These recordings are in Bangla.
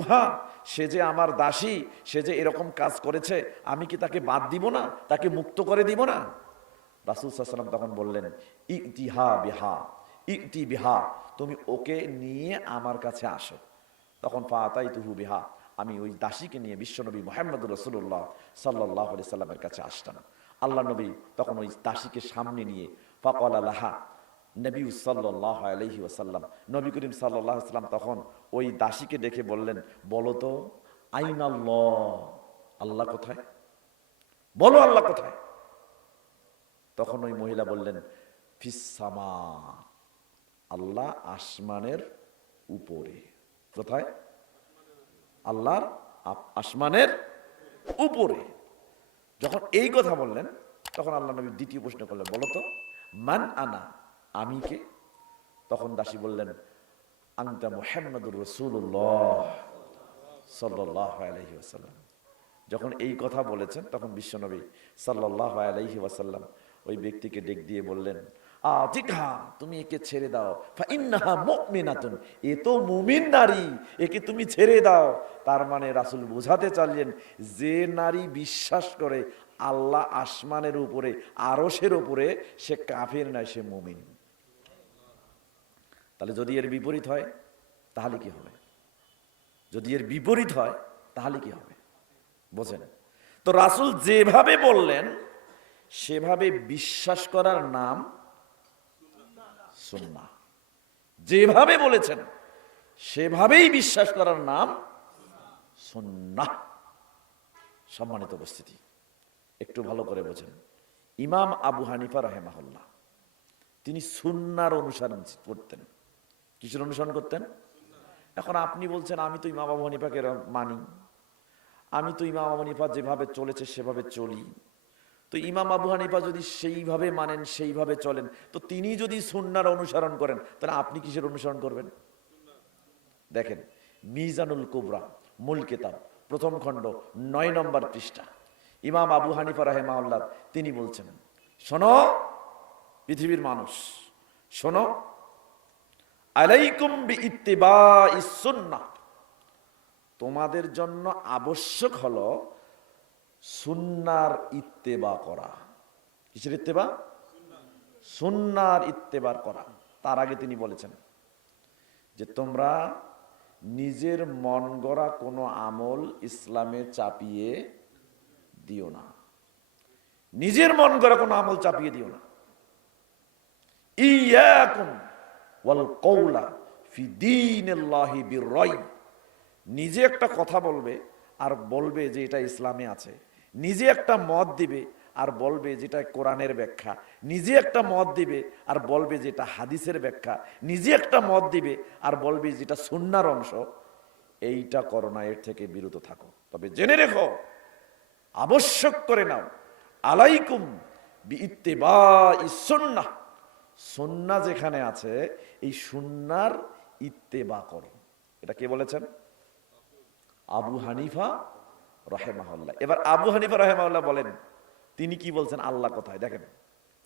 উহা, সে যে আমার দাসী, সে যে এরকম কাজ করেছে, আমি কি তাকে বাদ দিব না, তাকে মুক্ত করে দিব না? রাসূল সাল্লাল্লাহু আলাইহি ওয়াসাল্লাম তখন বললেন, ইতিহা বিহা, ইতি বিহা, তুমি ওকে নিয়ে আমার কাছে আসো। তখন ফাতাইতুহু বিহা, আমি ওই দাসীকে নিয়ে বিশ্বনবী মুহাম্মদুর রাসূলুল্লাহ সাল্লাল্লাহু আলাইহি সাল্লামের কাছে আসতাম। আল্লাহ নবী তখন ওই দাসীকে সামনে নিয়ে ফাকালা লাহা নবী সাল্লাল্লাহু আলাইহি ওয়াসাল্লাম, নবী করিম সাল্লাল্লাহু আলাইহি ওয়াসাল্লাম তখন ওই দাসীকে ডেকে বললেন, বলো তো আইনাল্লাহ, আল্লাহ কোথায়, বলো আল্লাহ কোথায়? তখন ওই মহিলা বললেন, ফিস সামা, আল্লাহ আসমানের উপরে। কোথায়? আল্লাহর আসমানের উপরে। যখন এই কথা বললেন তখন আল্লাহ নবী দ্বিতীয় প্রশ্ন করলেন, বলো তো মান আনা, আমি কে? তখন দাসী বললেন, আনতা মুহাম্মাদুর রাসূলুল্লাহ সাল্লাল্লাহু আলাইহি ওয়াসাল্লাম। যখন এই কথা বলেছেন তখন বিশ্বনবী সাল্লাল্লাহু আলাইহি ওয়াসাল্লাম ওই ব্যক্তিকে ডেক দিয়ে বললেন, আতিকহা, তুমি একে ছেড়ে দাও, ফাইন্নাহা মুমিনাতুন, এ তো মুমিন নারী, একে তুমি ছেড়ে দাও। তার মানে রাসূল বোঝাতে চাইলেন, যে নারী বিশ্বাস করে আল্লাহ আসমানের উপরে, আরশের উপরে, সে কাফের নয়, সে মুমিন। তাহলে যদি এর বিপরীত হয় তাহলে কি হবে? যদি এর বিপরীত হয় তাহলে কি হবে? বোঝেন তো, রাসূল যেভাবে বললেন সেভাবে বিশ্বাস করার নাম সুন্নাহ। যেভাবে বলেছেন সেভাবেই বিশ্বাস করার নাম সুন্নাহ। সম্মানিত উপস্থিতি, একটু ভালো করে বোঝেন। ইমাম আবু হানিফা রাহিমাহুল্লাহ তিনি সুন্নাহর অনুসরণ করতেন। কিসের অনুসরণ করতেন? এখন আপনি বলছেন, আমি তো ইমাম আবু হানিফাকে মানি, আমি তো ইমাম আবু হানিফা যেভাবে চলেছে সেভাবে চলি। তো ইমাম আবু হানিফা যদি সেইভাবে মানেন, সেইভাবে চলেন, তো তিনি যদি সুন্নাহর অনুসরণ করেন, তাহলে আপনি কিসের অনুসরণ করবেন? দেখেন, মিজানুল কুবরা মূল কিতাব, প্রথম খণ্ড 9 নম্বর পৃষ্ঠা, ইমাম আবু হানিফা রাহিমাহুল্লাহ তিনি বলছেন, শোনো পৃথিবীর মানুষ, শোনো, আলাইকুম বিইত্তিবাইস সুন্নাহ, তোমাদের জন্য আবশ্যক হলো সুন্নাহর ইত্তেবা করা। কিসের ইত্তেবা? সুন্নাহর ইত্তেবা করা। তার আগে তিনি বলেছেন যে তোমরা নিজের মন গড়া কোনো আমল ইসলামে চাপিয়ে দিও না। নিজের মন গড়া কোনো আমল চাপিয়ে দিও না। ইয়াকুম ওয়াল কওলা ফি দীনিল্লাহি বিররাইব, নিজে একটা কথা বলবে আর বলবে যে এটা ইসলামে আছে, নিজে একটা মত দিবে আর বলবে যেটা কোরআনের ব্যাখ্যা, নিজে একটা মত দিবে আর বলবে যেটা হাদিসের ব্যাখ্যা, নিজে একটা মত দিবে আর বলবে যেটা সুন্নাহর অংশ। এইটা করো না, এর থেকে বিরত থাকো। তবে জেনে রেখো, আবশ্যক করে নাও, আলাইকুম বিইত্তিবাইস সুন্নাহ, সুন্নাহ যেখানে আছে এই সুন্নাহর ইত্তেবা করো। এটা কে বলেছেন? আবু হানিফা রাহিমাহুল্লাহ। এবার আবু হানিফা রাহিমাহুল্লাহ বলেন তিনি কি বলছেন, আল্লাহ কোথায়? দেখেন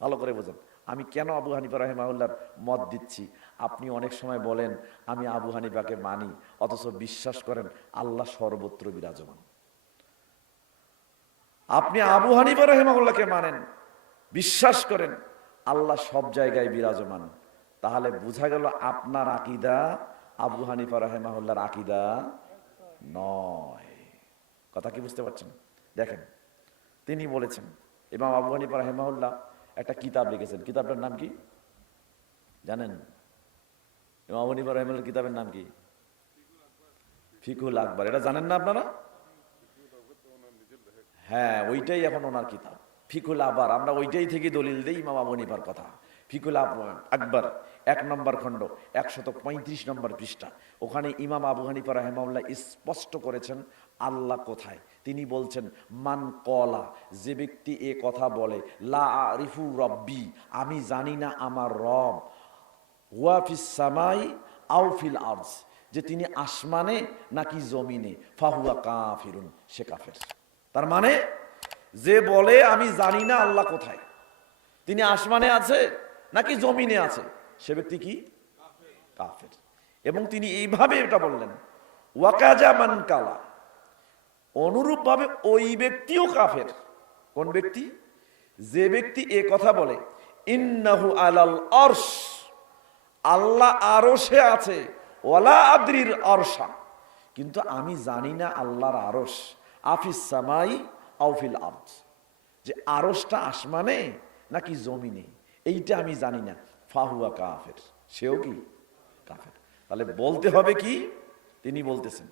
ভালো করে বোঝেন। আমি কেন আবু হানিফা রাহিমাহুল্লাহর মত দিচ্ছি? আপনি অনেক সময় বলেন আমি আবু হানিফাকে মানি, অথচ বিশ্বাস করেন আল্লাহ সর্বত্র বিরাজমান। আপনি আবু হানিফা রাহিমাহুল্লাহকে মানেন, বিশ্বাস করেন আল্লাহ সব জায়গায় বিরাজমান, তাহলে বোঝা গেল আপনার আকীদা আবু হানিফা রাহিমাহুল্লাহর আকীদা নয়। কথা কি বুঝতে পারছেন? দেখেন তিনি বলেছেন, ইমাম আবু হানিফা রাহিমাহুল্লাহ একটা কিতাব লিখেছেন। কিতাবটার নাম কি জানেন? ইমাম আবু হানিফা রাহিমাহুল্লাহর কিতাবের নাম কি? ফিকহুল আকবার। এটা জানেন না আপনারা? হ্যাঁ, ওইটাই এখন ওনার কিতাব ফিকহুল আকবার। আমরা ওইটাই থেকে দলিল দেই ইমাম আবু হানিফার কথা। ফিকহুল আকবার 1 নম্বর খণ্ড 135 নম্বর পৃষ্ঠা। ওখানে ইমাম আবু হানিফা রাহিমাহুল্লাহ স্পষ্ট করেছেন আল্লাহ কোথায়। তিনি বলছেন, মান কলা, যে ব্যক্তি এ কথা বলে, লা আরিফু রব্বি, আমি জানি না আমার রব, ওয়া ফিস সামাই আও ফিল আরজ, যে তিনি আসমানে নাকি জমিনে, ফাহুয়া কাফিরুন, সে কাফের। তার মানে যে বলে আমি জানি না আল্লাহ কোথায়, তিনি আসমানে আছে নাকি জমিনে আছে, সে ব্যক্তি কি? কাফের। এবং তিনি এইভাবে এটা বললেন, ওয়াকাজা মান কালা, অনুরূপ ভাবে ওই ব্যক্তিও কাফের। কোন ব্যক্তি? যে ব্যক্তি এ কথা বলে ইন্নাহু আলাল আরশ, আল্লাহ আরশে আছে, ওয়ালা আদরির আরশা, কিন্তু আমি জানি না আল্লাহর আরশ, আফিস সামাই আও ফিল আরদ, যে আরশটা আসমানে নাকি জমিনে, এইটা আমি জানি না, ফাহুয়া কাফের, সেও কি কাফের। তাহলে বলতে হবে কি? তিনি বলতেছেন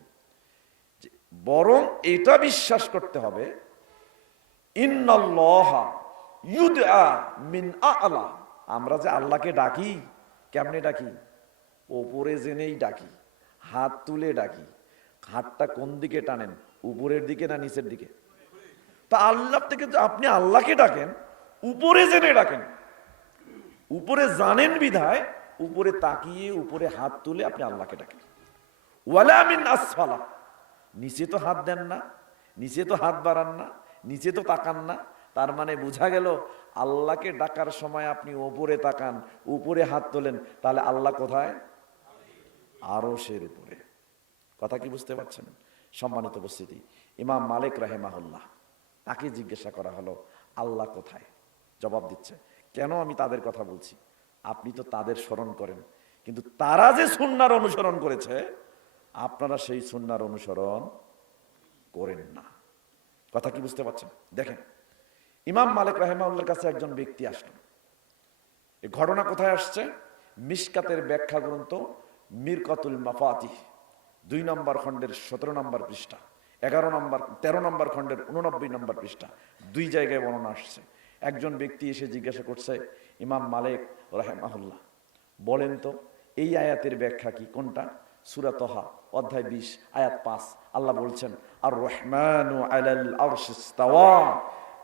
যে বরং এটা বিশ্বাস করতে হবে ইন্নাল্লাহা ইউদআ মিন আ'লা, আমরা যে আল্লাহকে ডাকি, কেমনে ডাকি? ওপরে জেনেই ডাকি, হাত তুলে ডাকি। হাতটা কোন দিকে টানেন, উপরের দিকে না নিচের দিকে? তা আল্লাহ থেকে আপনি আল্লাহকে ডাকেন, উপরে জেনে ডাকেন, উপরে জানেন বিধায় উপরে তাকিয়ে উপরে হাত তুলে আপনি আল্লাহকে ডাকেন। ওয়ালা মিন আসফালা, নিচে তো হাত দেন না, নিচে তো হাত বাড়ান না, নিচে তো তাকান না। তার মানে বোঝা গেল আল্লাহকে ডাকার সময় আপনি উপরে তাকান, উপরে হাত তোলেন, তাহলে আল্লাহ কোথায়? আরশের উপরে। কথা কি বুঝতে পারছেন? সম্মানিত উপস্থিতি, ইমাম মালিক রাহিমাহুল্লাহ, তাকে জিজ্ঞাসা করা হলো আল্লাহ কোথায়? জবাব দিচ্ছে, কেন আমি তাদের কথা বলছি? আপনি তো তাদের স্মরণ করেন, কিন্তু তারা যে সুন্নাহর অনুসরণ করেছে আপনারা সেই সুন্নাহর অনুসরণ করেন না। কথা কি বুঝতে পারছেন? দেখেন, ইমাম মালিক রাহিমাহুল্লাহর কাছে একজন ব্যক্তি আসলো। এই ঘটনা কোথায় আসছে? মিশকাতের ব্যাখ্যা গ্রন্থ মিরকাতুল মাফাতিহ 2 নম্বর খণ্ডের 17 নম্বর পৃষ্ঠা, 13 নম্বর খণ্ডের 89 নম্বর পৃষ্ঠা, 2 জায়গায় বর্ণনা আসছে। একজন ব্যক্তি এসে জিজ্ঞাসা করছে, ইমাম মালিক রাহিমাহুল্লাহ বলেন তো এই আয়াতের ব্যাখ্যা কি? কোনটা? সূরা তহা অধ্যায় 20 আয়াত 5, আল্লাহ বলছেন আর রহমানু আলাল আরশি ইস্তাওয়া,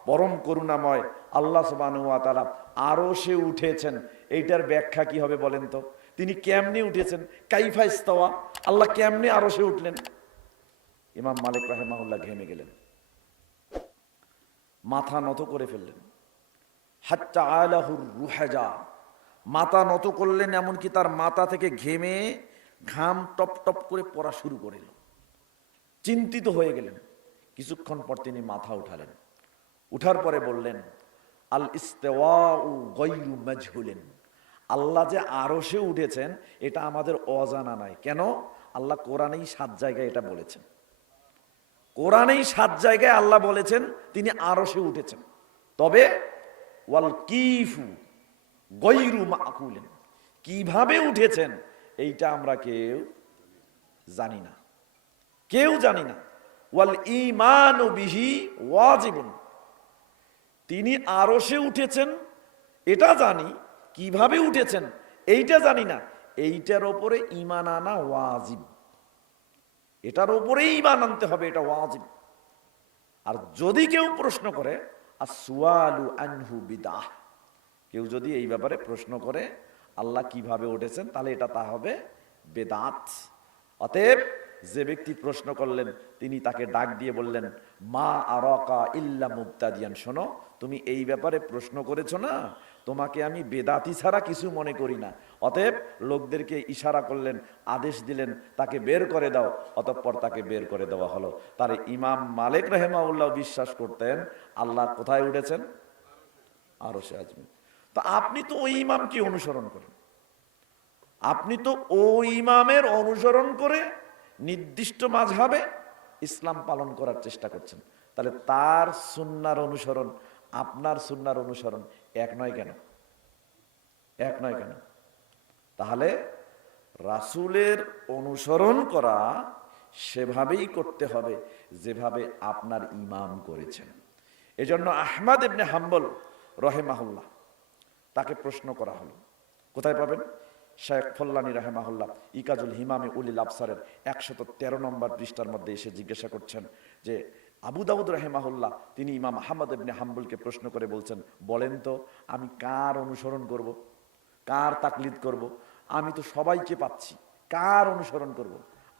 পরম করুণাময় আল্লাহ সুবহানাহু ওয়া তাআলা আরশে উঠেছেন। এইটার ব্যাখ্যা কি হবে বলেন তো? তিনি কেমনে উঠেছেন? কাইফা ইস্তাওয়া, আল্লাহ কেমনে আরশে উঠলেন? ইমাম মালিক রাহিমাহুল্লাহ ঘেমে গেলেন, মাথা নত করে ফেললেন। হাত্তা আলাহুর রুহাজা, মাথা নত করলেন, এমনকি তার মাথা থেকে ঘেমে ঘাম টপ টপ করে পড়া শুরু করিল। চিন্তিত হয়ে গেলেন। কিছুক্ষণ পর তিনি মাথা উঠালেন, উঠার পরে বললেন আল ইস্তিওয়াউ গায়রু মাজহুলিন, আল্লাহ যে আরশে উঠেছেন এটা আমাদের অজানা নাই। কেন? আল্লাহ কোরআনেই 7 জায়গায় এটা বলেছেন। কোরআনেই 7 জায়গায় আল্লাহ বলেছেন তিনি আরশে উঠেছেন। তবে ওয়াল কিফু গায়রু মাকুলিন, কিভাবে উঠেছেন এইটা আমরা কেউ জানি না, কেউ জানি না। ওয়াল ঈমানু বিহি ওয়াজিবুন, তিনি আরশে উঠেছেন এটা জানি, কিভাবে উঠেছেন এইটা জানি না, এইটার উপরে ঈমান আনা ওয়াজিব, এটার উপরেই ঈমান আনতে হবে, এটা ওয়াজিব। আর যদি কেউ প্রশ্ন করে আসওয়ালু আনহু বিদআহ, কেউ যদি এই ব্যাপারে প্রশ্ন করে আল্লাহ কিভাবে উঠেছেন, তাহলে এটা তা হবে বেদাত। অতএব যে ব্যক্তি প্রশ্ন করলেন তিনি তাকে ডাক দিয়ে বললেন মা আরাকা ইল্লা মুবতাদিয়ান, শোনো তুমি এই ব্যাপারে প্রশ্ন করেছো না, তোমাকে আমি বেদাতি ছাড়া কিছু মনে করি না। অতএব লোকদেরকে ইশারা করলেন, আদেশ দিলেন তাকে বের করে দাও। অতঃপর তাকে বের করে দেওয়া হলো। তার ইমাম মালিক রাহিমাহুল্লাহ বিশ্বাস করতেন আল্লাহ কোথায় উঠেছেন? আরশে আজমি। তো আপনি তো ওই ইমামকে অনুসরণ করেন, আপনি তো ওই ইমামের অনুসরণ করে নির্দিষ্ট মাযহাবে ইসলাম পালন করার চেষ্টা করছেন। তাহলে তার সুন্নাহর অনুসরণ আপনার সুন্নাহর অনুসরণ এক নয় কেন? এক নয় কেন? তাহলে রাসূলের অনুসরণ করা সেভাবেই করতে হবে যেভাবে আপনার ইমাম করেছেন। এজন্য আহমদ ইবনে হাম্বল রাহিমাহুল্লাহ তাকে প্রশ্ন করা হলো, কোথায় পাবেন? শেখ ফল্লানী রাহিমাহুল্লাহ ইকাজুল হিমামে উলিল আবসারের 113 নম্বর পৃষ্ঠার মধ্যে এসে জিজ্ঞাসা করছেন যে আবু দাউদ রাহিমাহুল্লাহ তিনি ইমাম আহমদ ইবনে হাম্বলকে প্রশ্ন করে বলছেন, বলেন তো আমি কার অনুসরণ করব, কার তাকলিদ করব? আমি তো সবাইকে পাচ্ছি, কার অনুসরণ করব?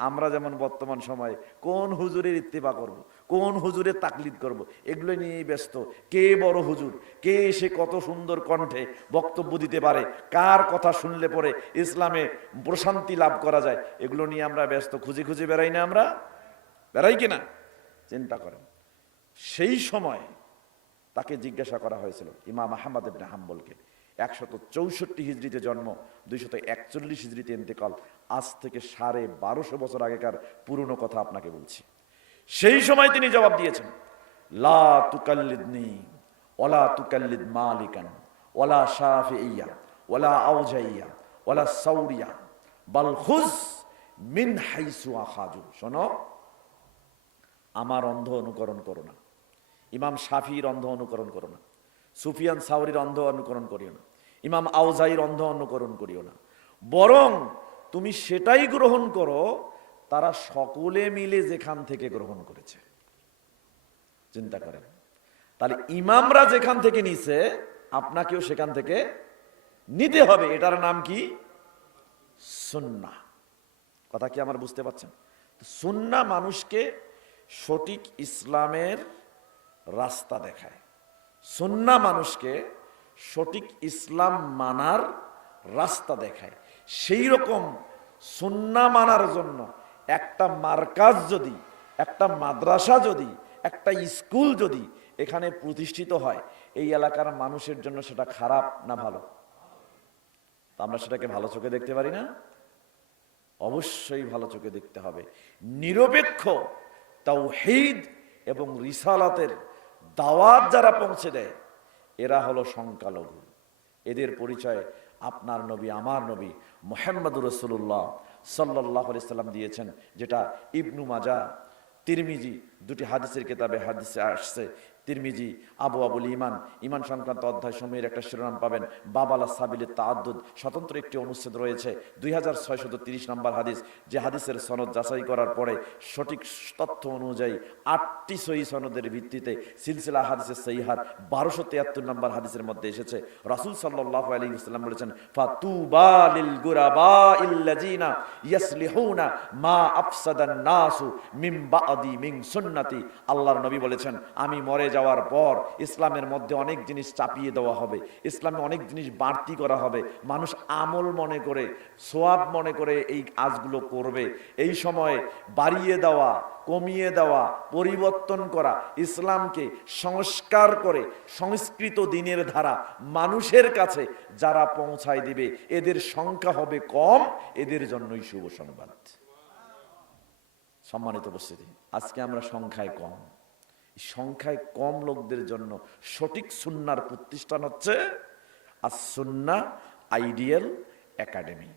আমরা যেমন বর্তমান সময়ে কোন হুজুরের ইত্তেবা করব, কোন হুজুরের তাকলিদ করব, এগুলো নিয়েই ব্যস্ত। কে বড় হুজুর, কে এসে কত সুন্দর কণ্ঠে বক্তব্য দিতে পারে, কার কথা শুনলে পরে ইসলামে প্রশান্তি লাভ করা যায়, এগুলো নিয়ে আমরা ব্যস্ত। খুঁজে খুঁজে বেড়াই না? আমরা বেড়াই কিনা? চিন্তা করেন, সেই সময় তাকে জিজ্ঞাসা করা হয়েছিল ইমাম আহমদ ইবনে হাম্বলকে। 164 হিজরিতে জন্ম, 241 হিজরিতে ইন্তেকাল। আজ থেকে 1250 বছর আগেকার পুরনো কথা আপনাকে বলছি। সেই সময় তিনি জবাব দিয়েছেন, লা তুকাল্লিদনি ওয়ালা তুকাল্লিদ মালিকান ওয়ালা শাফিইয়া ওয়ালা আউজাইয়া ওয়ালা সাউরিয়া বাল খুজ মিন হাইসু আখাজু। শোনো, আমার অন্ধ অনুকরণ করো না, ইমাম শাফির অন্ধ অনুকরণ করো না, সুফিয়ান সাউরির অন্ধ অনুকরণ করিও না, ইমাম আউজাইর অন্ধ অনুকরণ করিও না, বরং তুমি সেটাই গ্রহণ করো তারা সকলে মিলে যেখান থেকে গ্রহণ করেছে। চিন্তা করেন, তাহলে ইমামরা যেখান থেকে নিছে আপনাকেও সেখান থেকে নিতে হবে। এটার নাম কি? সুন্নাহ। কথা কি আমার বুঝতে পারছেন? সুন্নাহ মানুষকে সঠিক ইসলামের রাস্তা দেখায়। সুন্নাহ মানুষকে সঠিক ইসলাম মানার রাস্তা দেখায়। সেই রকম সুন্নাহ মানার জন্য একটা মার্কাজ যদি, একটা মাদ্রাসা যদি, একটা স্কুল যদি এখানে প্রতিষ্ঠিত হয়, এই এলাকার মানুষের জন্য সেটা খারাপ না ভালো? তা আমরা সেটাকে ভালো চোখে দেখতে পারি না? অবশ্যই ভালো চোখে দেখতে হবে। নিরপেক্ষ তাওহীদ এবং রিসালাতের দাওয়াত যারা পৌঁছে দেয়, এরা হলো সংখ্যালঘু। এদের পরিচয় আপনার নবী, আমার নবী মুহাম্মদুর রাসূলুল্লাহ সাল্লাল্লাহু আলাইহি সাল্লাম দিয়েছেন, যেটা ইবনু মাজাহ, তিরমিজি দুটি হাদিসের কিতাবে হাদিসে আসছে। তিরমিজি আবুল ঈমান, ঈমান সংক্রান্ত অধ্যায় সমূহের একটা শিরোনাম পাবেন, বাবালা সাবিলের তাআদ্দুদ, স্বতন্ত্র একটি অনুচ্ছেদ রয়েছে। 2630 নম্বর হাদিস, যে হাদিসের সনদ যাচাই করার পরে সঠিক তথ্য অনুযায়ী 8টি সহিহ সনদের ভিত্তিতে সিলসিলা হাদিসের সহিহার 1273 নম্বর হাদিসের মধ্যে এসেছে। রাসূল সাল্লাল্লাহু আলাইহি ওয়াসাল্লাম বলেছেন, ফাতুবা লিল গুরাবাইল্লাযিনা ইয়াসলিহুনা মা আফসাদান নাসু মিন বাদি মিন সুন্নতি। আল্লাহর নবী বলেছেন, আমি মরে যাওয়ার পর ইসলামের মধ্যে অনেক জিনিস চাপিয়ে দেওয়া হবে, ইসলামে অনেক জিনিস বাড়তি করা হবে, মানুষ আমল মনে করে, সোয়াব মনে করে এই কাজগুলো করবে। এই সময় বাড়িয়ে দেওয়া, কমিয়ে দেওয়া, পরিবর্তন করা, ইসলামকে সংস্কার করে সংস্কৃত দিনের ধারা মানুষের কাছে যারা পৌঁছায় দিবে, এদের সংখ্যা হবে কম। এদের জন্যই শুভ সংবাদ। সম্মানিত উপস্থিতি, আজকে আমরা সংখ্যায় কম। সংখ্যায় কম লোকদের জন্য সঠিক সুন্নাহর প্রতিষ্ঠান হচ্ছে আস-সুন্নাহ আইডিয়াল একাডেমি।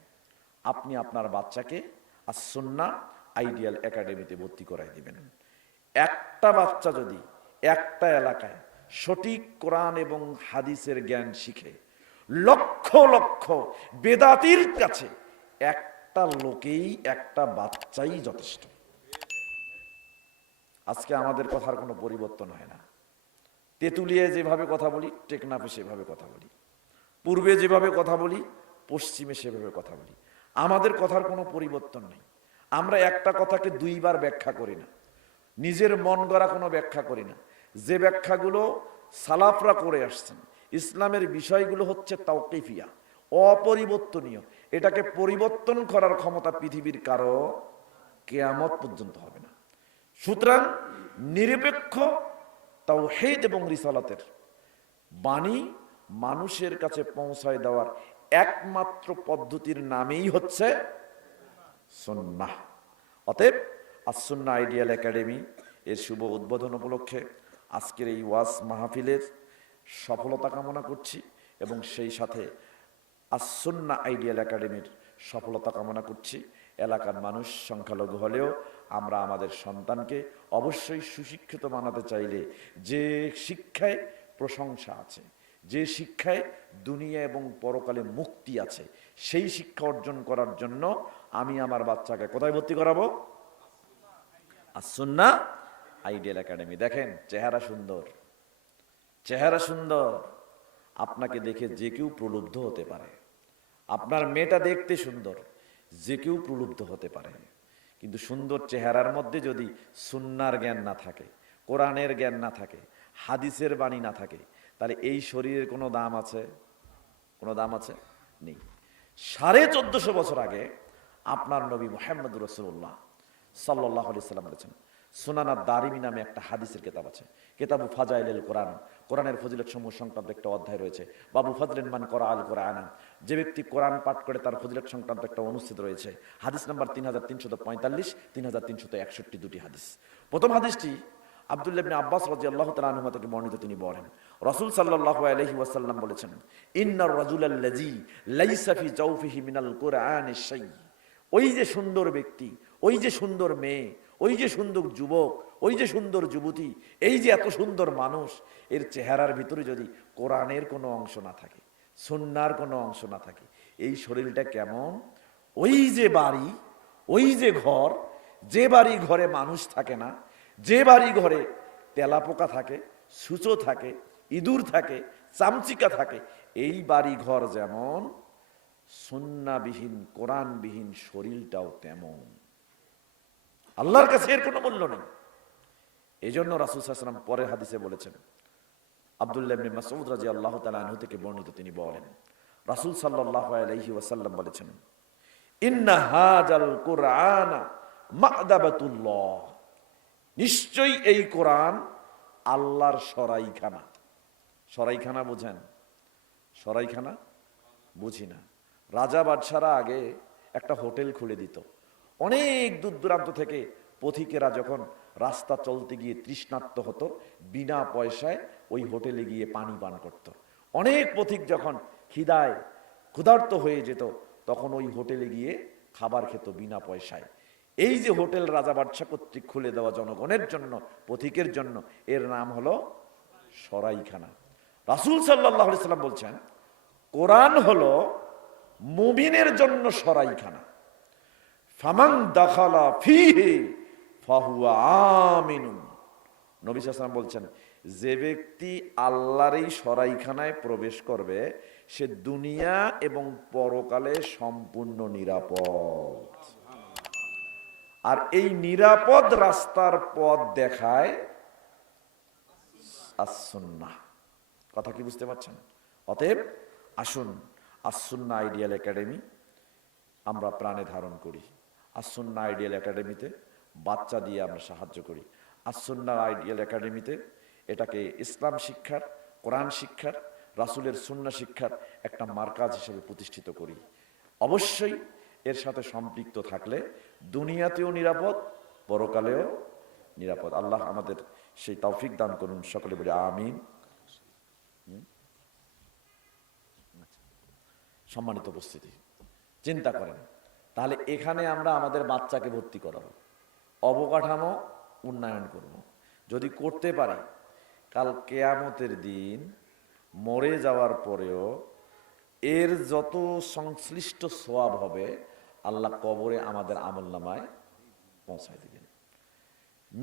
আপনি আপনার বাচ্চাকে আস-সুন্নাহ আইডিয়াল একাডেমিতে ভর্তি করাই দিবেন। একটা বাচ্চা যদি একটা এলাকায় সঠিক কোরআন এবং হাদিসের জ্ঞান শিখে, লক্ষ লক্ষ বেদাতির কাছে একটা লোকেই, একটা বাচ্চাই যথেষ্ট। আজকে আমাদের কথার কোনো পরিবর্তন হয় না। তেঁতুলিয়ায় যেভাবে কথা বলি, টেকনাফে সেভাবে কথা বলি, পূর্বে যেভাবে কথা বলি, পশ্চিমে সেভাবে কথা বলি। আমাদের কথার কোনো পরিবর্তন নেই। আমরা একটা কথাকে দুইবার ব্যাখ্যা করি না, নিজের মন গড়া কোনো ব্যাখ্যা করি না। যে ব্যাখ্যাগুলো সালাফরা করে আসছেন, ইসলামের বিষয়গুলো হচ্ছে তাওকিফিয়া, অপরিবর্তনীয়। এটাকে পরিবর্তন করার ক্ষমতা পৃথিবীর কারো কিয়ামত পর্যন্ত হবে না। সুতরাং নিরপেক্ষ তাওহীদ এবং রিসালাতের বাণী মানুষের কাছে পৌঁছায় দেওয়ার একমাত্র পদ্ধতির নামেই হচ্ছে সুন্নাহ। অতএব আস-সুন্নাহ আইডিয়াল একাডেমি এর শুভ উদ্বোধন উপলক্ষে আজকের এই ওয়াজ মাহফিলের সফলতা কামনা করছি, এবং সেই সাথে আস-সুন্নাহ আইডিয়াল একাডেমির সফলতা কামনা করছি। এলাকার মানুষ সংখ্যালঘু হলেও আমরা আমাদের সন্তানকে অবশ্যই সুশিক্ষিত বানাতে চাইলে যে শিক্ষায় প্রশংসা আছে, যে শিক্ষায় দুনিয়া এবং পরকালে মুক্তি আছে, সেই শিক্ষা অর্জন করার জন্য আমি আমার বাচ্চাকে কোথায় ভর্তি করাবো? As Sunnah ideal academy. দেখেন চেহারা সুন্দর, চেহারা সুন্দর, আপনাকে দেখে যে কেউ প্রলুব্ধ হতে পারে। আপনার মেয়েটা দেখতে সুন্দর, যে কেউ প্রলুব্ধ হতে পারে, কিন্তু সুন্দর চেহারার মধ্যে যদি সুন্নার জ্ঞান না থাকে, কোরআনের জ্ঞান না থাকে, হাদিসের বাণী না থাকে, তাহলে এই শরীরের কোনো দাম আছে? কোনো দাম আছে? নেই। 1450 বছর আগে আপনার নবী মুহাম্মদ রাসূলুল্লাহ সাল্লাল্লাহু আলাইহি সাল্লাম বলেছেন, সুনানাত দারিমি নামে একটা হাদিসের কিতাব আছে, কিতাবু ফাজাইলুল কোরআন, কোরআনের ফজিলত সমূহ সংক্রান্ত একটা অধ্যায় রয়েছে। বাবু ফজলিন মান করা আল কোরআনা, যে ব্যক্তি কোরআন পাঠ করে তার ফজিলত সংক্রান্ত একটা অনুচ্ছেদ রয়েছে। হাদিস নাম্বার 3345, 3361, দুটি হাদিস। প্রথম হাদিসটি আব্দুল্লাহ ইবনে আব্বাস রাদিয়াল্লাহু তাআলা আনহু থেকে বর্ণিত। তিনি বলেন, রাসূল সাল্লাল্লাহু আলাইহি ওয়াসাল্লাম বলেছেন, ইন্নার রাজুলাল্লাযী লাইসা ফি জাওফিহি মিনাল কুরআনি শাই। ওই যে সুন্দর ব্যক্তি, ওই যে সুন্দর মেয়ে, ওই যে সুন্দর যুবক, ওই যে সুন্দর যুবতী, এই যে এত সুন্দর মানুষ, এর চেহারার ভিতরে যদি কোরআনের কোনো অংশ না থাকে, সুন্নাহর কোনো অংশ না থাকে, এই শরীরটা কেমন? ওই যে বাড়ি, ওই যে ঘর, যে বাড়ি ঘরে মানুষ থাকে না, যে বাড়ি ঘরে তেলাপোকা থাকে, সূচো থাকে, ইঁদুর থাকে, চামচিকা থাকে, এই বাড়ি ঘর যেমন, সুন্নাহবিহীন কোরআনবিহীন শরীরটাও তেমন। আল্লাহর কাছে এর কোনো মূল্য নেই। এই জন্য রাসূল সাল্লাল্লাহু আলাইহি ওয়াসাল্লাম পরের হাদিসে বলেছেন, আব্দুল্লাহ ইবনে মাসউদ রাদিয়াল্লাহু তাআলা আনহু থেকে বর্ণিত, তিনি বলেন, রাসূল সাল্লাল্লাহু আলাইহি ওয়াসাল্লাম বলেছেন, ইন্না হাযাল কুরআনা মা'দাবাতুল্লাহ। নিশ্চয়ই এই কোরআন আল্লাহর সরাইখানা। সরাইখানা বুঝেন? সরাইখানা বুঝি না। রাজা বাদশারা আগে একটা হোটেল খুলে দিত। অনেক দূর দূরান্ত থেকে পথিকেরা যখন রাস্তা চলতে গিয়ে তৃষ্ণার্ত হতো, বিনা পয়সায় ওই হোটেলে গিয়ে পানি পান করত। অনেক পথিক যখন খিদায় ক্ষুধার্ত হয়ে যেত, তখন ওই হোটেলে গিয়ে খাবার খেত বিনা পয়সায়। এই যে হোটেল রাজা বাদশা কর্তৃক খুলে দেওয়া জনগণের জন্য, পথিকের জন্য, এর নাম হলো সরাইখানা। রাসূল সাল্লাল্লাহু আলাইহি সাল্লাম বলছেন, কোরআন হলো মুমিনের জন্য সরাইখানা। ফামান দাখালা ফিহি ফাহুয়া আমিনুন। নবী সাল্লাল্লাহু আলাইহি ওয়াসাল্লাম বলছেন, যে ব্যক্তি আল্লাহর এই সরাইখানায় প্রবেশ করবে, সে দুনিয়া এবং পরকালে সম্পূর্ণ নিরাপদ। আর এই নিরাপদ রাস্তার পথ দেখায় as-সুন্নাহ। কথা কি বুঝতে পারছেন? অতএব আসুন, as-সুন্নাহ আইডিয়াল একাডেমি আমরা প্রাণে ধারণ করি। as-সুন্নাহ আইডিয়াল একাডেমিতে বাচ্চা দিয়ে আমরা সাহায্য করি। as-সুন্নাহ আইডিয়াল একাডেমিতে এটাকে ইসলাম শিক্ষার, কোরআন শিক্ষার, রাসূলের সুন্নাহ শিক্ষার একটা মার্কাজ হিসেবে প্রতিষ্ঠিত করি। অবশ্যই এর সাথে সম্পৃক্ত থাকলে দুনিয়াতেও নিরাপদ, পরকালেও নিরাপদ। আল্লাহ আমাদের সেই তৌফিক দান করুন। সকলে বলি আমিন। সম্মানিত উপস্থিতি, চিন্তা করেন, তাহলে এখানে আমরা আমাদের বাচ্চাকে ভর্তি করাবো, অবকাঠামো উন্নয়ন করব। যদি করতে পারি, কাল কিয়ামতের দিন মরে যাওয়ার পরেও এর যত সংশ্লিষ্ট সওয়াব হবে, আল্লাহ কবরে আমাদের আমলনামায় পৌঁছায় দিবেন।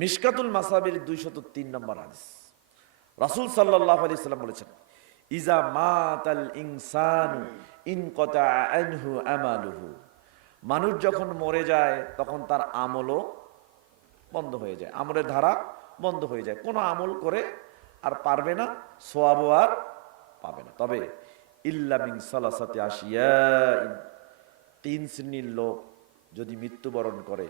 মিশকাতুল মাসাবির 203 নম্বর হাদিস, রাসূল সাল্লাল্লাহু আলাইহি সাল্লাম বলেছেন, ইজা মাতাল ইনসানু ইনকাতা আনহু আমালুহু। মানুষ যখন মরে যায়, তখন তার আমলও বন্ধ হয়ে যায়, আমলের ধারা বন্ধ হয়ে যায়, কোনো আমল করে আর পারবে না, সওয়াবও আর পাবে না। তবে ইল্লা মিন সালাসাতি আশিয়াইন, 3 শ্রেণীর লোক যদি মৃত্যুবরণ করে,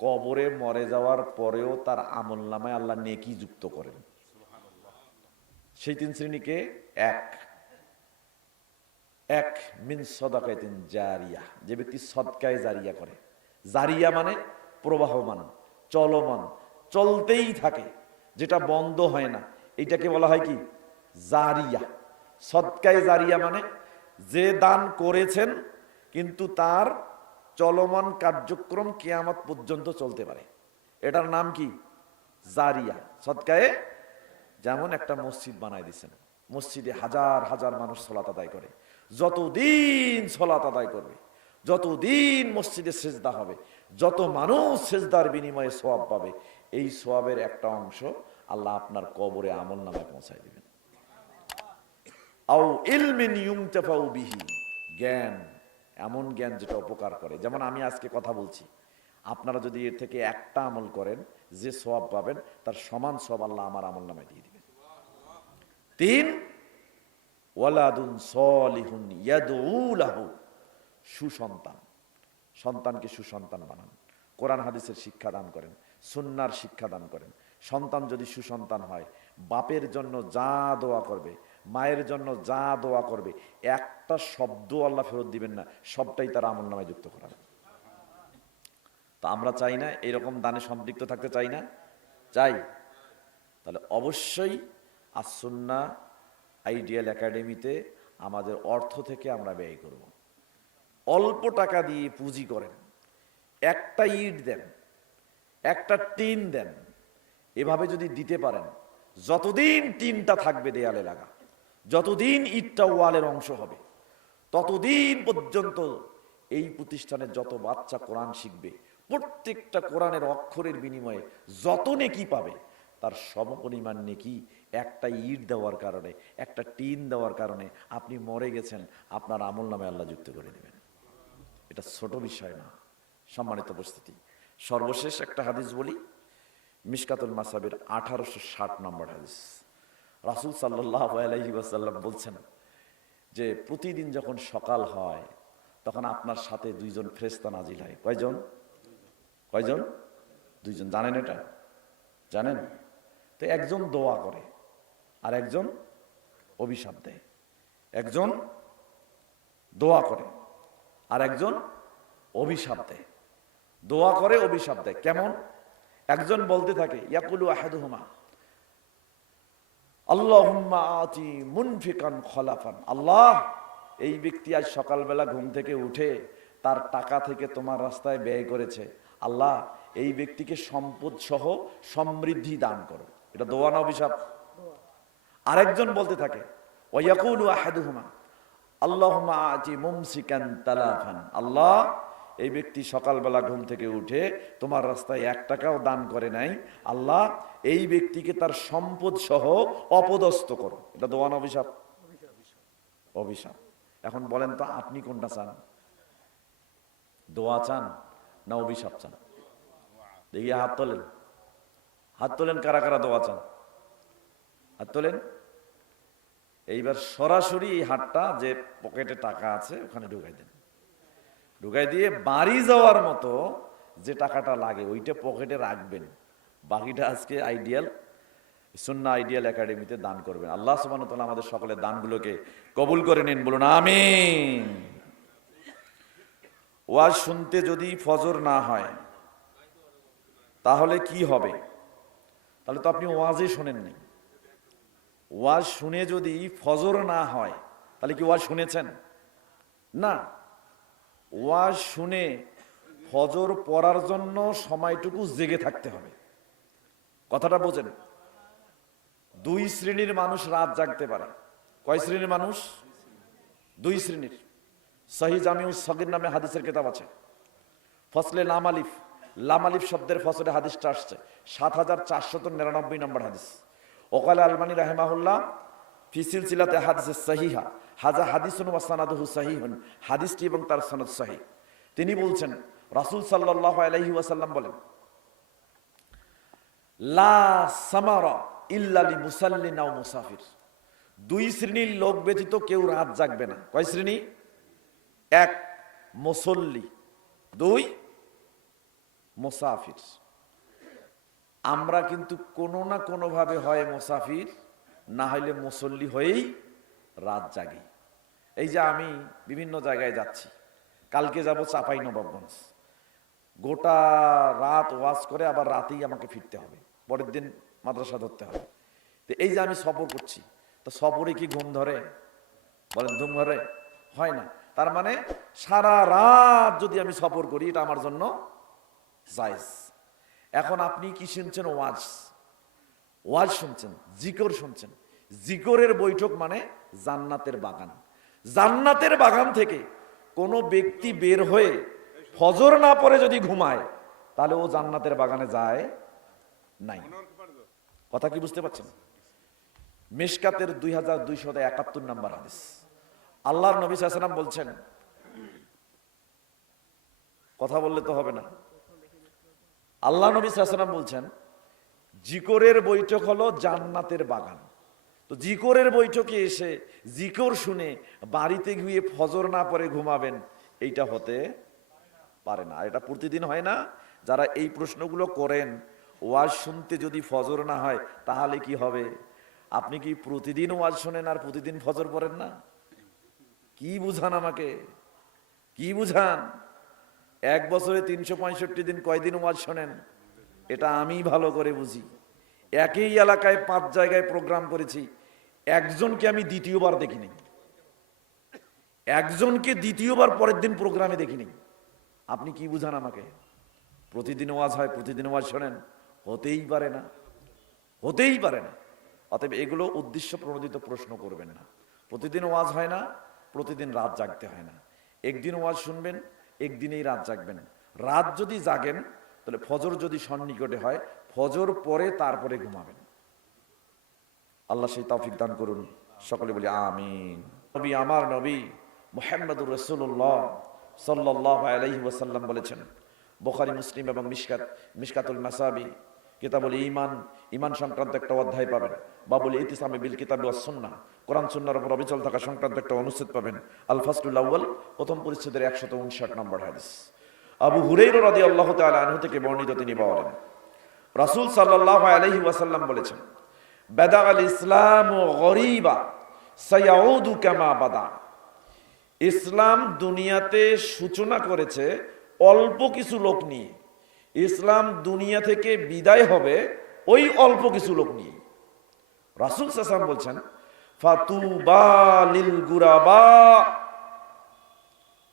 কবরে মরে যাওয়ার পরেও তার আমলনামায় আল্লাহ নেকি যুক্ত করেন। সেই 3 শ্রেণীকে, এক মিন সাদাকাতিন জারিয়া, যে ব্যক্তি সদকায়ে জারিয়া করে। জারিয়া মানে প্রবাহমান, চলমান, চলতেই থাকে, যেটা বন্ধ হয় না, এটাকে বলা হয় কি? জারিয়া। সদকায়ে জারিয়া মানে যে দান করেছেন কিন্তু তার চলমান কার্যক্রম কিয়ামত পর্যন্ত চলতে পারে, এটার নাম কি? জারিয়া। সদকায়ে, যেমন একটা মসজিদ বানায় দিচ্ছেন, মসজিদে হাজার হাজার মানুষ সালাত আদায় করে, যতদিন সালাত আদায় করবে, যতদিন মসজিদে সেজদা হবে, যত মানুষ সেজদার বিনিময়ে সওয়াব পাবে, এই সওয়াবের একটা অংশ আল্লাহ আপনার কবরে আমলনামায় পৌঁছায় দিবেন। আও ইলমিন ইউনতাফাউ বিহি, জ্ঞান, এমন জ্ঞান যেটা উপকার করে। যেমন আমি আজকে কথা বলছি, আপনারা যদি এর থেকে একটা আমল করেন, যে সওয়াব পাবেন তার সমান সওয়াব আল্লাহ আমার আমল নামায় দিয়ে দিবেন। 3, ওয়ালাদুন সলিহুন ইয়াদউ লাহু, সুসন্তান, সন্তানকে সুসন্তান বানান, কোরআন হাদিসের শিক্ষা দান করেন, সুন্নাহর শিক্ষা দান করেন। সন্তান যদি সুসন্তান হয়, বাপের জন্য যা দোয়া করবে, মায়ের জন্য যা দোয়া করবে, একটা শব্দ আল্লাহ ফেরত দিবেন না, সবটাই তার আমল নামায় যুক্ত করাবেন। তা আমরা চাই না এরকম দানে সম্পৃক্ত থাকতে? চাই না? চাই। তাহলে অবশ্যই আস-সুন্নাহ আইডিয়াল একাডেমিতে আমাদের অর্থ থেকে আমরা ব্যয় করব। অল্প টাকা দিয়ে পুঁজি করেন, একটা ইট দেন, একটা টিন দেন, এভাবে যদি দিতে পারেন, যতদিন টিনটা থাকবে দেয়ালে লাগা, যতদিন ইটটা ওয়ালের অংশ হবে, ততদিন পর্যন্ত এই প্রতিষ্ঠানের যত বাচ্চা কোরআন শিখবে, প্রত্যেকটা কোরআনের অক্ষরের বিনিময়ে যত নেকি পাবে, তার সমপরিমাণ নেকি একটা ইট দেওয়ার কারণে, একটা টিন দেওয়ার কারণে আপনি মরে গেছেন, আপনার আমল নামে আল্লাহ যুক্ত করে দেবেন। এটা ছোট বিষয় না। সম্মানিত উপস্থিতি, সর্বশেষ একটা হাদিস বলি, মিশকাতুল মাসাবির 1860 নম্বর হাদিস। রাসূল সাল্লাল্লাহু আলাইহি ওয়াসাল্লাম বলছেন যে প্রতিদিন যখন সকাল হয় তখন আপনার সাথে 2 জন ফেরেশতা নাজিল হয়। কয়জন? কয়জন? 2 জন। জানেন এটা? জানেন? তো একজন দোয়া করে আর একজন অভিশাপ দেয়। একজন দোয়া করে আর একজন অভিশাপ দেয়। দোয়া করে, অভিশাপ দেয়। কেমন? একজন বলতে থাকে, ইয়াকুলু আহাদুহুমা আল্লাহুম্মা আতি মুনফিকান খলাফান, আল্লাহ এই ব্যক্তি আজ সকালবেলা ঘুম থেকে উঠে তার টাকা থেকে তোমার রাস্তায় ব্যয় করেছে, আল্লাহ এই ব্যক্তিকে সম্পদ সহ সমৃদ্ধি দান করো। এটা দোয়া না অভিশাপ? আরেকজন বলতে থাকে, ওয়ায়াকুলু আহাদুহুমা আল্লাহুম্মা আতি মুমসিকান তালাফান, আল্লাহ এই ব্যক্তি সকালবেলা ঘুম থেকে উঠে তোমার রাস্তায় 1 টাকাও দান করে নাই, আল্লাহ এই ব্যক্তিকে তার সম্পদ সহ অপদস্থ করো। এটা দোয়া না অভিশাপ? অভিশাপ। এখন বলেন তো আপনি কোনটা চান? দোয়া চান না অভিশাপ চান? দেখি হাত তোলেন, হাত তোলেন কারা কারা দোয়া চান, হাত তোলেন। এইবার সরাসরি এই হাতটা যে পকেটে টাকা আছে ওখানে ঢুকাই দেন, ঢুকাই দিয়ে বাড়ি যাওয়ার মতো যে টাকাটা লাগে ওইটা পকেটে রাখবেন, বাকিটা আজকে আইডিয়াল সুন্নাহ আইডিয়াল একাডেমিতে দান করবেন। আল্লাহ সুবহানাহু ওয়া তাআলা আমাদের সকলের দানগুলোকে কবুল করে নিন, বলুন আমিন। ওয়াজ শুনতে যদি ফজর না হয় তাহলে কি হবে? তাহলে তো আপনি ওয়াজই শোনেননি। ওয়াজ শুনে যদি ফজর না হয় তাহলে কি ওয়াজ শুনেছেন? না। ওয়াজ শুনে ফজর পড়ার জন্য সময়টুকু জেগে থাকতে হবে। কথাটা বোঝেন? 2 শ্রেণীর মানুষ রাত জাগতে পারে। কয় শ্রেণীর মানুষ? 2 শ্রেণীর। সহিহ জামিউস সগীর নামে হাদিসের কিতাব আছে, ফসলে লাম আলিফ, লাম আলিফ শব্দের ফসলে হাদিসটা আসছে 7499 নম্বর হাদিস। ওকাল আলবানী রাহিমাহুল্লাহ ফি সিলসিলাতে হাদিস সহিহা হাজা হাদিসুন ওয়া সানাদুহু সহিহুন, হাদিসটি এবং তার সনদ সহিহ। তিনি বলছেন, রাসূল সাল্লাল্লাহু আলাইহি ওয়াসাল্লাম বলেন, লা সামারা ইল্লা লিমুসাল্লিন আও মুসাফির, 2 শ্রেণীর লোক ব্যতীত কেউ রাত জাগবে না। কয় শ্রেণী? 1 মুসল্লি, 2 মুসাফির। আমরা কিন্তু কোনো না কোনো ভাবে হয় মুসাফির, না হইলে মুসল্লি হয়েই রাত জাগি। এই যে আমি বিভিন্ন জায়গায় যাচ্ছি, কালকে যাব চাঁপাইনবাবগঞ্জ, গোটা রাত ওয়াজ করে আবার রাতেই আমাকে ফিরতে হবে, পরের দিন মাদ্রাসা ধরতে হবে। তো এই যে আমি সফর করছি, তো সফরে কি ঘুম ধরে? বলেন ঘুম ধরে? হয় না। তার মানে সারা রাত যদি আমি সফর করি এটা আমার জন্য জায়েজ। এখন আপনি কি শুনছেন? ওয়াজ, ওয়াজ শুনছেন, জিকর শুনছেন। জিকরের বৈঠক মানে জান্নাতের বাগান। জান্নাতের বাগান থেকে কোনো ব্যক্তি বের হয়ে ফজর না পড়ে যদি ঘুমায় তাহলে ও জান্নাতের বাগানে যায় নাই। কথা কি বুঝতে পারছেন? মিশকাতের 2271 নম্বর হাদিস। আল্লাহর নবী সাল্লাল্লাহু আলাইহি ওয়াসাল্লাম বলছেন, কথা বললে তো হবে না, আল্লাহ নবী সাল্লাল্লাহু আলাইহি ওয়াসাল্লাম বলছেন জিকরের বৈঠক হলো জান্নাতের বাগান। তো জিকরের বৈঠকে এসে জিকর শুনে বাড়িতে গিয়ে ফজর না পড়ে ঘুমাবেন, এইটা হতে পারে না। এটা প্রতিদিন হয় না। যারা এই প্রশ্নগুলো করেন, ওয়াজ শুনতে যদি ফজর না হয় তাহলে কি হবে? আপনি কি প্রতিদিন ওয়াজ শোনেন আর প্রতিদিন ফজর পড়েন না? কি বুঝান আমাকে, কি বুঝান? এক বছরে 365 দিন কয়দিন ওয়াজ শোনেন? এটা আমি ভালো করে বুঝি। একই এলাকায় 5 জায়গায় প্রোগ্রাম করেছি, একজনকে আমি দ্বিতীয়বার দেখিনি, একজনকে দ্বিতীয়বার পরের দিন প্রোগ্রামে দেখিনি। আপনি কি বুঝান আমাকে? প্রতিদিন ওয়াজ হয়, প্রতিদিন ওয়াজ শোনেন? হতেই পারে না, হতেই পারে না। অতএব এগুলো উদ্দেশ্য প্রণোদিত প্রশ্ন করবেন না। প্রতিদিন ওয়াজ হয় না, প্রতিদিন রাত জাগতে হয় না। একদিন ওয়াজ শুনবেন, একদিনেই রাত জাগবেন। রাত যদি জাগেন তাহলে ফজর যদি সন্নিকটে হয়, ফজর পরে তারপরে ঘুমাবেন। আল্লাহ সেই তৌফিক দান করুন, সকলে বলি আমিন। নবী, আমার নবী মুহাম্মদুর রাসূলুল্লাহ সাল্লাল্লাহু আলাইহি ওয়াসাল্লাম বলেছেন, বুখারী, মুসলিম এবং মিশকাতুল মাসাবি কিতাবুল ঈমান, ঈমান সংক্রান্ত একটা অধ্যায় পাবেন। বাবুল ইতিসামি বিল কিতাবি ওয়াস সুন্নাহ, কোরআন সুন্নাহর উপর অবিচল থাকা সংক্রান্ত একটা অনুচ্ছেদ পাবেন। আল ফাসলুল আউয়াল, প্রথম পরিচ্ছেদের 159 নম্বর হাদিস। আবু হুরায়রা রাদিয়াল্লাহু তাআলা আনহু থেকে বর্ণিত, তিনি বলেন রাসূল সাল্লাল্লাহু আলাইহি ওয়াসাল্লাম বলেছেন, বাদা আল ইসলামু গরীবা সায়াউদু কামা বাদা। ইসলাম দুনিয়াতে সূচনা করেছে অল্প কিছু লোক নিয়ে, ইসলাম দুনিয়া থেকে বিদায় হবে ওই অল্প কিছু লোক নিয়ে। রাসূল সাল্লাল্লাহু আলাইহি ওয়াসাল্লাম বলছেন, ফাতুবা লিল গুরাবা,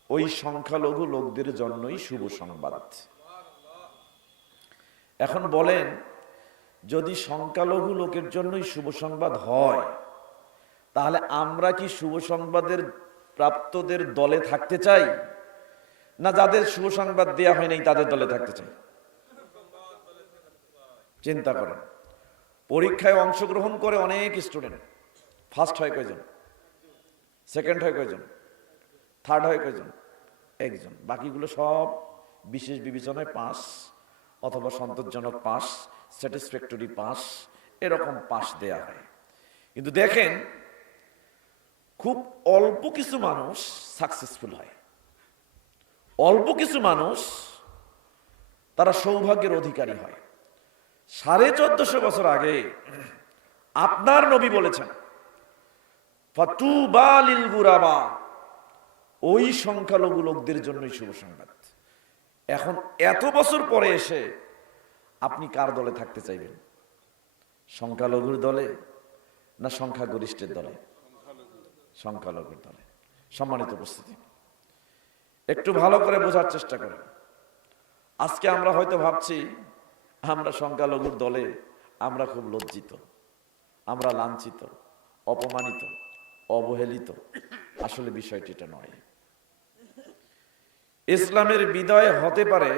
ওই সংখ্যালঘু লোকদের জন্যই শুভ সংবাদ। এখন বলেন, যদি সংখ্যালঘু লোকের জন্যই শুভ সংবাদ হয়, তাহলে আমরা কি শুভ সংবাদের প্রাপ্তদের দলে থাকতে চাই, না যাদের শুভ সংবাদ দেয়া হয় নাই তাদের দলে থাকতে চাই? চিন্তা করেন। পরীক্ষায় অংশগ্রহণ করে অনেক স্টুডেন্ট, ফার্স্ট হয় কয়জন, সেকেন্ড হয় কয়জন, থার্ড হয় কয়জন? একজন। বাকিগুলো সব বিশেষ বিবেচনায় পাস, অথবা সন্তোষজনক পাস, স্যাটিসফ্যাক্টরি পাস, এরকম পাস দেয়া হয়। কিন্তু দেখেন, খুব অল্প কিছু মানুষ সাকসেসফুল হয়, অল্প কিছু মানুষ তারা সৌভাগ্যের অধিকারী হয়। 1450 বছর আগে আপনার নবী বলেছেন, ফাতুবা লিল গুরাবা, ওই সংখ্যালঘু লোকদের জন্যই শুভ সংবাদ। এখন এত বছর পরে এসে আপনি কার দলে থাকতে চাইবেন? সংখ্যালঘুর দলে না সংখ্যাগরিষ্ঠের দলে? সংখ্যালঘুর দলে। সম্মানিত উপস্থিতি, একটু ভালো করে বোঝার চেষ্টা করেন। আজকে আমরা হয়তো ভাবছি আমরা সংখ্যালঘুর দলে, আমরা খুব লজ্জিত, আমরা লাঞ্ছিত, অপমানিত, অবহেলিত। আসলে বিষয়টি এটা নয়। ইসলামের বিদায় হতে পারে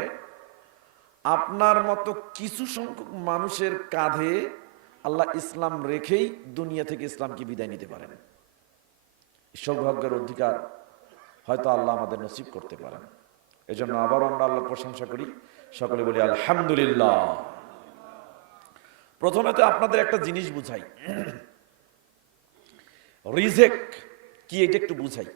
আপনার মতো কিছু সংখ্যক মানুষের কাঁধে আল্লাহ ইসলাম রেখেই দুনিয়া থেকে ইসলামকে বিদায় নিতে পারেন। সৌভাগ্যের অধিকার হয়তো আল্লাহ আমাদের নসিব করতে পারেন। এজন্য আবার আমরা আল্লাহর প্রশংসা করি, সকলে বলি আলহামদুলিল্লাহ। প্রথমে তো আপনাদের একটা জিনিস বুঝাই, রিজেক কি এটা একটু বুঝাই।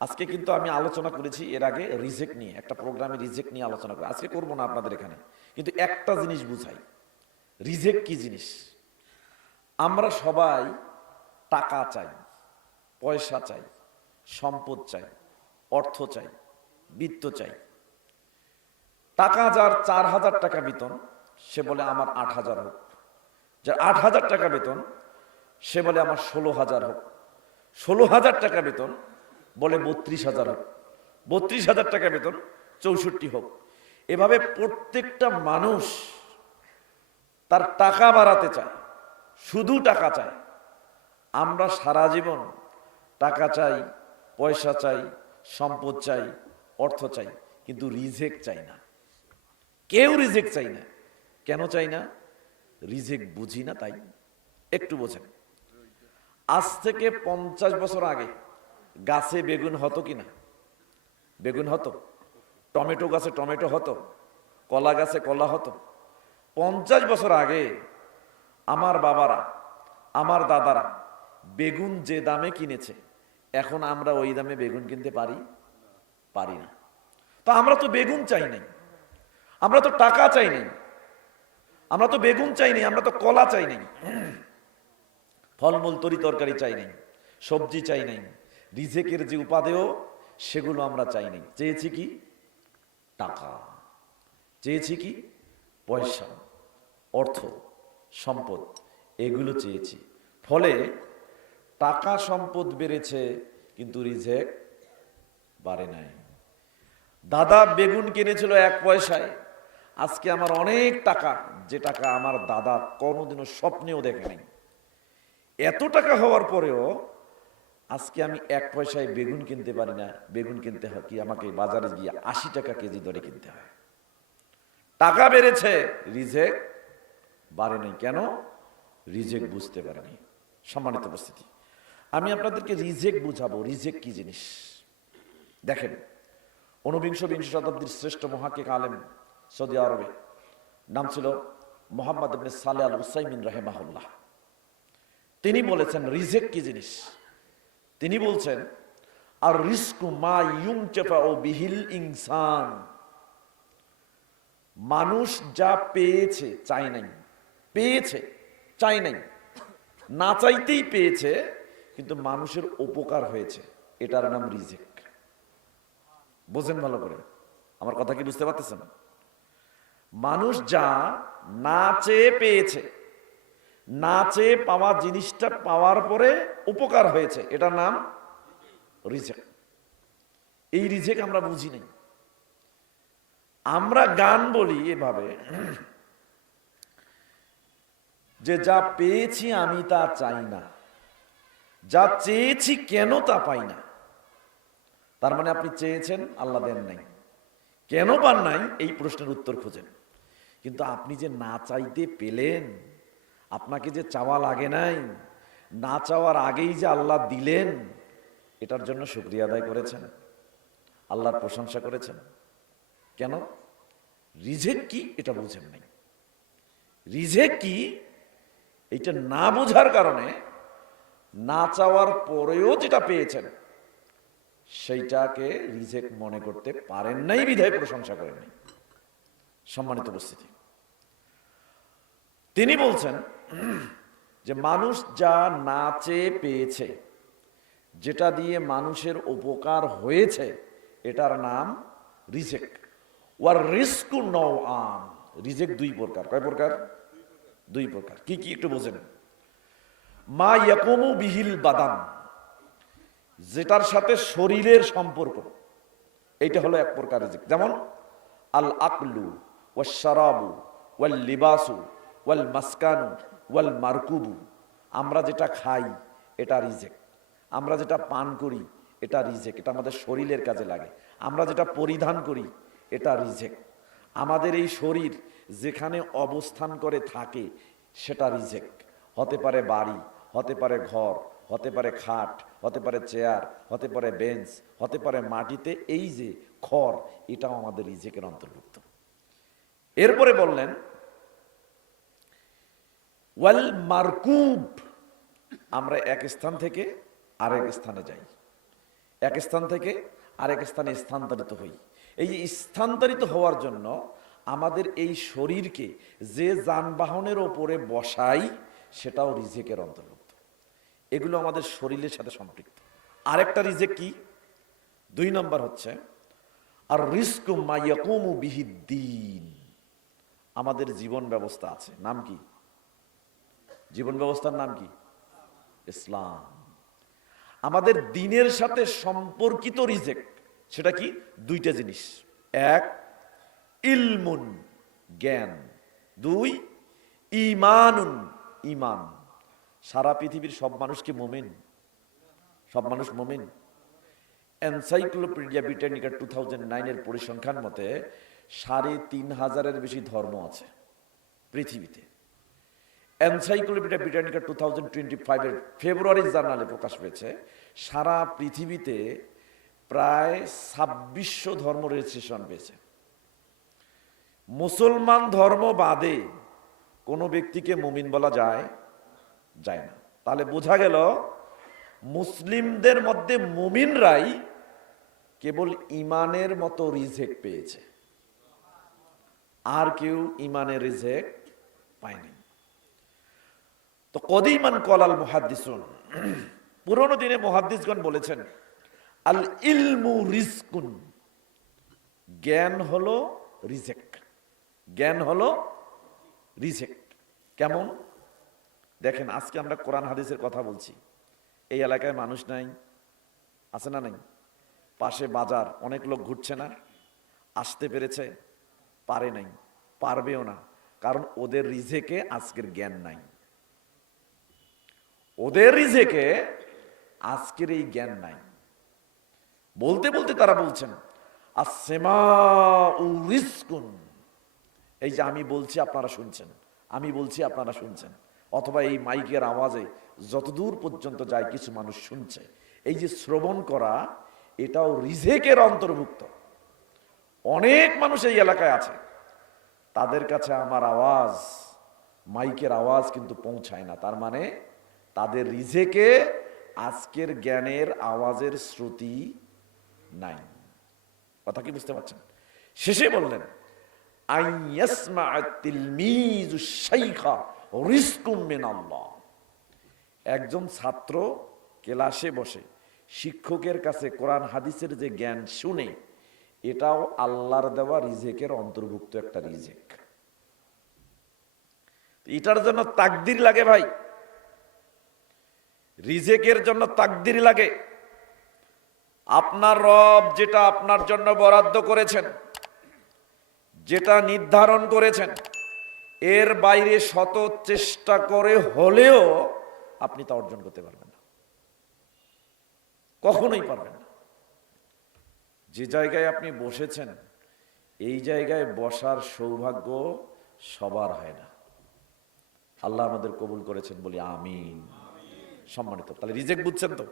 আজকে কিন্তু আমি আলোচনা করেছি এর আগে রিজেক নিয়ে, একটা প্রোগ্রামে রিজেক নিয়ে আলোচনা করি। আজকে করবো না আপনাদের এখানে, কিন্তু একটা জিনিস বুঝাই, রিজেক কি জিনিস। আমরা সবাই টাকা চাই, পয়সা চাই, সম্পদ চাই, অর্থ চাই, বিত্ত চাই। টাকা যার 4000 টাকা বেতন, সে বলে আমার 8000 হোক। যার 8000 টাকা বেতন, সে বলে আমার 16000 হোক। 16000 টাকা বেতন বলে 32000 হোক। 32000 টাকা বেতন 64 হোক। এভাবে প্রত্যেকটা মানুষ তার টাকা বাড়াতে চায়, শুধু টাকা চায়। আমরা সারা জীবন টাকা চাই, পয়সা চাই, সম্পদ চাই, অর্থ চাই, কিন্তু রিজেক চাই না। কেউ রিজেক চাই না। কেন চাই না? রিজেক বুঝি না, তাই। একটু বোঝেন, আজ থেকে 50 বছর আগে গাছে বেগুন হতো কিনা? বেগুন হতো। টমেটো গাছে টমেটো হতো। কলা গাছে কলা হতো। 50 বছর আগে আমার বাবারা, আমার দাদারা বেগুন যে দামে কিনেছে, এখন আমরা ওই দামে বেগুন কিনতে পারি না। তো আমরা তো বেগুন চাই নাই, আমরা তো টাকা চাই নাই, আমরা তো বেগুন চাই নাই, আমরা তো কলা চাই নাই, ফলমূল তরি তরকারি চাই নাই, সবজি চাই নাই, রিজেকের যে উপাদেয় সেগুলো আমরা চাই নাই। চেয়েছি কি? টাকা। চেয়েছি কি? পয়সা, অর্থ, সম্পদ, এগুলো চেয়েছি। ফলে টাকা সম্পদ বেড়েছে, কিন্তু রিজেক বাড়ে নাই। দাদা বেগুন কিনেছিল 1 পয়সায়, আজকে আমার অনেক টাকা, যে টাকা আমার দাদা কোনোদিনও স্বপ্নেও দেখে নাই। এত টাকা হওয়ার পরেও আজকে আমি 1 পয়সায় বেগুন কিনতে পারি না। বেগুন কিনতে হয় কি, আমাকে বাজারে গিয়ে 80 টাকা কেজি দরে কিনতে হয়। টাকা বেড়েছে, রিজেক বাড়ে নাই। কেন? রিজেক বুঝতে পারেনি। সম্মানিত উপস্থিতি, আমি আপনাদেরকে রিজেক বুঝাবো। রিজেক কি জিনিস দেখেন। 19-বিংশ শতাব্দীর শ্রেষ্ঠ মুহাক্কিক আলেম সৌদি আরবে, নাম ছিল মোহাম্মদ ইবনে সালেহ আল উসাইমিন রাহিমাহুল্লাহ। তিনি বলেছেন রিজেক কি জিনিস। তিনি বলছেন, আর রিজকু মা ইউনতাফাউ বিহিল ইনসান। মানুষ যা পেয়েছে, চাই নাই, পেয়েছে চাই নাই, না চাইতেই পেয়েছে, কিন্তু মানুষের উপকার হয়েছে, এটার নাম রিজেক। বোঝেন ভালো করে, আমার কথা কি বুঝতে পারতেছেন? মানুষ যা না চেয়ে পেয়েছে, না চেয়ে পাওয়া জিনিসটা পাওয়ার পরে উপকার হয়েছে, এটার নাম রিজেক। এই রিজেক আমরা বুঝি নাই। আমরা গান বলি এভাবে যে যা পেয়েছি আমি তা চাই না, যা চেয়েছি কেন তা পাই না। তার মানে আপনি চেয়েছেন, আল্লাহ দেন নাই। কেন পান নাই, এই প্রশ্নের উত্তর খোঁজেন। কিন্তু আপনি যে না চাইতে পেলেন, আপনাকে যে চাওয়া লাগে নাই, না চাওয়ার আগেই যে আল্লাহ দিলেন, এটার জন্য শুকরিয়া আদায় করেছেন, আল্লাহর প্রশংসা করেছেন। কেন? রিজেক কি এটা বুঝেন নাই। রিজেক কি এইটা না বোঝার কারণে না চাওয়ার পরেও যেটা পেয়েছেন সেইটাকে রিজেক মনে করতে পারেন নাই, বিধায় প্রশংসা করেন নাই। সম্মানিত উপস্থিতি, তিনি বলছেন যে মানুষ যা না চেয়ে পেয়েছে, যেটা দিয়ে মানুষের উপকার হয়েছে, এটার নাম রিজেক। ওয়ার রিজকু নওআন। রিজেক 2 প্রকার। কয় প্রকার? 2 প্রকার। কি কি একটু বোঝেন। মা ইয়াকুমু বিহিল বাদান, যেটার সাথে শরীরের সম্পর্ক, এইটা হলো 1 প্রকার রিজেক। যেমন আল আকলু ওয়াশ শারাবু ওয়াল লিবাসু ওয়াল মাসকানু ওয়াল মারকুবু। আমরা যেটা খাই এটা রিজেক, আমরা যেটা পান করি এটা রিজেক, এটা আমাদের শরীরের কাজে লাগে। আমরা যেটা পরিধান করি এটা রিজেক। আমাদের এই শরীর যেখানে অবস্থান করে থাকে সেটা রিজেক। হতে পারে বাড়ি, হতে পারে ঘর, হতে পারে খাট, হতে পারে চেয়ার, হতে পারে বেঞ্চ, হতে পারে মাটিতে এই যে খড়, এটাও আমাদের রিজেকের অন্তর্ভুক্ত। এরপরে বললেন ওয়াল মারকুব, আমরা এক স্থান থেকে আরেক স্থানে যাই, এক স্থান থেকে আরেক স্থানে স্থানান্তরিত হই। এই যে স্থানান্তরিত হওয়ার জন্য আমাদের এই শরীরকে যে যানবাহনের ওপরে বসাই, সেটাও রিজেকের অন্তর্ভুক্ত। এগুলো আমাদের শরীরের সাথে সম্পৃক্ত। আরেকটা রিজেক কি? 2 নম্বর হচ্ছে আর রিজকু মা ইয়াকুমু বিহিদ্দিন। আমাদের জীবন ব্যবস্থা আছে, নাম কি? জীবন ব্যবস্থার নাম কি? ইসলাম। আমাদের দিনের সাথে সম্পর্কিত রিজেক, সেটা কি? 2টা জিনিস। 1 ইলমুন, জ্ঞান। 2 ঈমানুন, ঈমান। সারা পৃথিবীর সব মানুষ কি মুমিন? সব মানুষ মুমিন? এনসাইক্লোপিডিয়া ব্রিটানিকা 2009-এর পরিসংখ্যান মতে 3,500-এর বেশি ধর্ম আছে পৃথিবীতে। এনসাইক্লোপিডিয়া ব্রিটানিকা 2025-এর ফেব্রুয়ারি জার্নালে প্রকাশ পেয়েছে সারা পৃথিবীতে প্রায় 2600 ধর্ম রেজিস্ট্রেশন পেয়েছে। মুসলমান ধর্ম বাদে কোনো ব্যক্তিকে মুমিন বলা যায় না। তাহলে বোঝা গেল মুসলিমদের মধ্যে মুমিনরাই কেবল ইমানের মতো রিজেক পেয়েছে, আর কেউ ইমানের রিজেক পায়নি। তো কদিমান কলাল মুহাদ্দিসুন, পুরনো দিনে মুহাদ্দিসগণ বলেছেন আল ইলমু রিজকুন, জ্ঞান হলো রিজেক। জ্ঞান হলো রিজেক। কেমন? দেখেন, আজকে আমরা কোরআন হাদিসের কথা বলছি, এই এলাকায় মানুষ নাই, আছে না নাই? পাশে বাজার, অনেক লোক ঘুরছে না, আসতে পেরেছে? পারে নাই, পারবেও না, কারণ ওদের রিজেকে আজকের জ্ঞান নাই। ওদের রিজেকে আজকের এই জ্ঞান নাই। বলতে বলতে তারা বলছেন আসসামাউ রিজকুন, এই যে আমি বলছি আপনারা শুনছেন, আমি বলছি আপনারা শুনছেন, অথবা এই মাইকের আওয়াজে যতদূর পর্যন্ত যায় কিছু মানুষ শুনছে, এই যে শ্রবণ করা, এটাও রিজেকের অন্তর্ভুক্ত। অনেক মানুষ এই এলাকায় আছে, তাদের কাছে আমার আওয়াজ, মাইকের আওয়াজ কিন্তু পৌঁছায় না। তার মানে তাদের রিজেকে আজকের জ্ঞানের আওয়াজের শ্রুতি নাই। কথা কি বুঝতে পারছেন? শেষে বললেন একজন ছাত্র ক্লাসে বসে শিক্ষকের কাছে কোরআন হাদিসের যে জ্ঞান শুনে, এটাও আল্লাহর দেওয়া রিজেকের অন্তর্ভুক্ত একটা রিজেক। এটার জন্য তাকদির লাগে ভাই, রিজেকের জন্য তাকদির লাগে। আপনার রব যেটা আপনার জন্য বরাদ্দ করেছেন, যেটা নির্ধারণ করেছেন, এর বাইরে শত চেষ্টা করে হলেও আপনি তা অর্জন করতে পারবেন না, কখনোই পারবেন না। যে জায়গায় আপনি বসেছেন, এই জায়গায় বসার সৌভাগ্য সবার হয় না। আল্লাহ আমাদের কবুল করেছেন, বলি আমিন। সম্মানিত, তাহলে রিজেক বুঝছেন তো?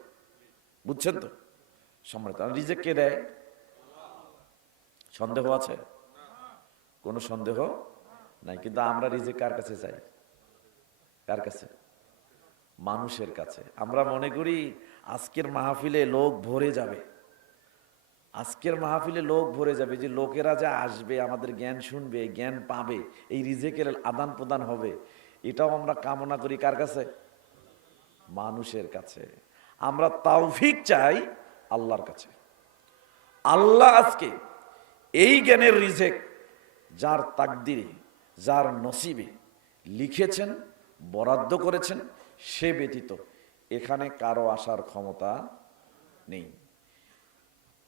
বুঝছেন তো? সম্মানিত, রিজেক কে দেয়? সন্দেহ আছে? কোনো সন্দেহ নাই। কিন্তু আমরা রিজেক কার কাছে চাই? কার কাছে? মানুষের কাছে। আমরা মনে করি আজকের মাহফিলে লোক ভরে যাবে, আজকের মাহফিলে লোক ভরে যাবে, যে লোকেরা যা আসবে, আমাদের জ্ঞান শুনবে, জ্ঞান পাবে, এই রিজেকের আদান প্রদান হবে, এটাও আমরা কামনা করি কার কাছে? মানুষের কাছে। আমরা তাওফিক চাই আল্লাহর কাছে। আল্লাহ আজকে এই জ্ঞানের রিজেক যার তাকদিরে, যার নসিবে লিখেছেন, বরাদ্দ করেছেন, সে ব্যতীত এখানে কারো আসার ক্ষমতা নেই।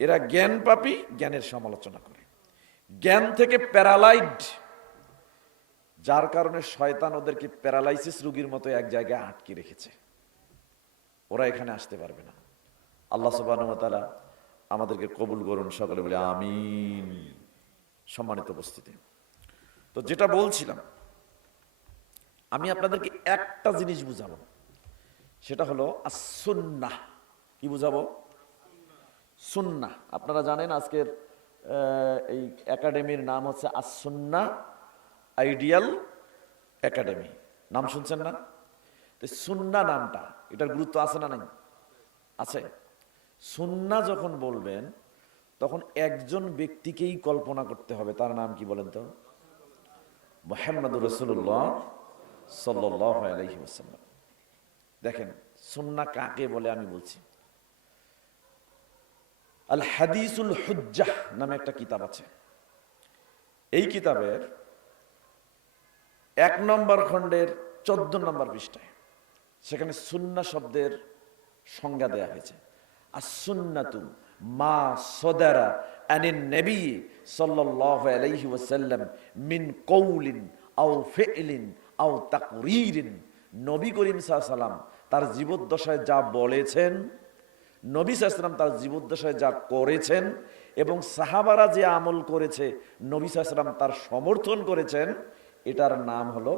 এরা জ্ঞান পাপী, জ্ঞানের সমালোচনা করে, জ্ঞান থেকে প্যারালাইজড, যার কারণে শয়তান ওদেরকে প্যারালাইসিস রোগীর মতো এক জায়গায় আটকে রেখেছে। ওরা এখানে আসতে পারবে না। আল্লাহ সুবহানাহু ওয়া তাআলা আমাদেরকে কবুল করুন, সকলে বলে আমিন। সম্মানিত উপস্থিতি, তো যেটা বলছিলাম, আমি আপনাদেরকে একটা জিনিস বুঝাবো, সেটা হলো as-সুন্নাহ। কি বুঝাবো? সুন্নাহ। আপনারা জানেন আজকের এই একাডেমির নাম হচ্ছে as-সুন্নাহ আইডিয়াল একাডেমি। নাম শুনছেন না? তো সুন্নাহ নামটা, এটার গুরুত্ব আছে না নাই? আছে। সুন্নাহ যখন বলবেন, তখন একজন ব্যক্তিকেই কল্পনা করতে হবে। তার নাম কি বলেন তো? মুহাম্মদুর রাসূলুল্লাহ সাল্লাল্লাহু আলাইহি ওয়াসাল্লাম। দেখেন সুন্নাহ কাকে বলে আমি বলছি। আল হাদিসুল হুজ্জাহ নামে একটা কিতাব আছে। এই কিতাবের 1 নম্বর খণ্ডের 14 নম্বর পৃষ্ঠায় সেখানে সুন্নাহ শব্দের সংজ্ঞা দেয়া হয়েছে। as-সুন্নাতু মা সাদারা আনিন নবী সাল্লাল্লাহু আলাইহি ওয়াসাল্লাম মিন কওলিন আও ফি'লিন আও তাকরীরিন। নবী করিম সাল্লাল্লাহু আলাইহি ওয়াসাল্লাম তার জীবদ্দশায় যা বলেছেন, নবী সাল্লাল্লাহু আলাইহি ওয়াসাল্লাম তার জীবদ্দশায় যা করেছেন, এবং সাহাবারা যে আমল করেছে, নবী সাল্লাল্লাহু আলাইহি ওয়াসাল্লাম তার সমর্থন করেছেন, এটার নাম হলো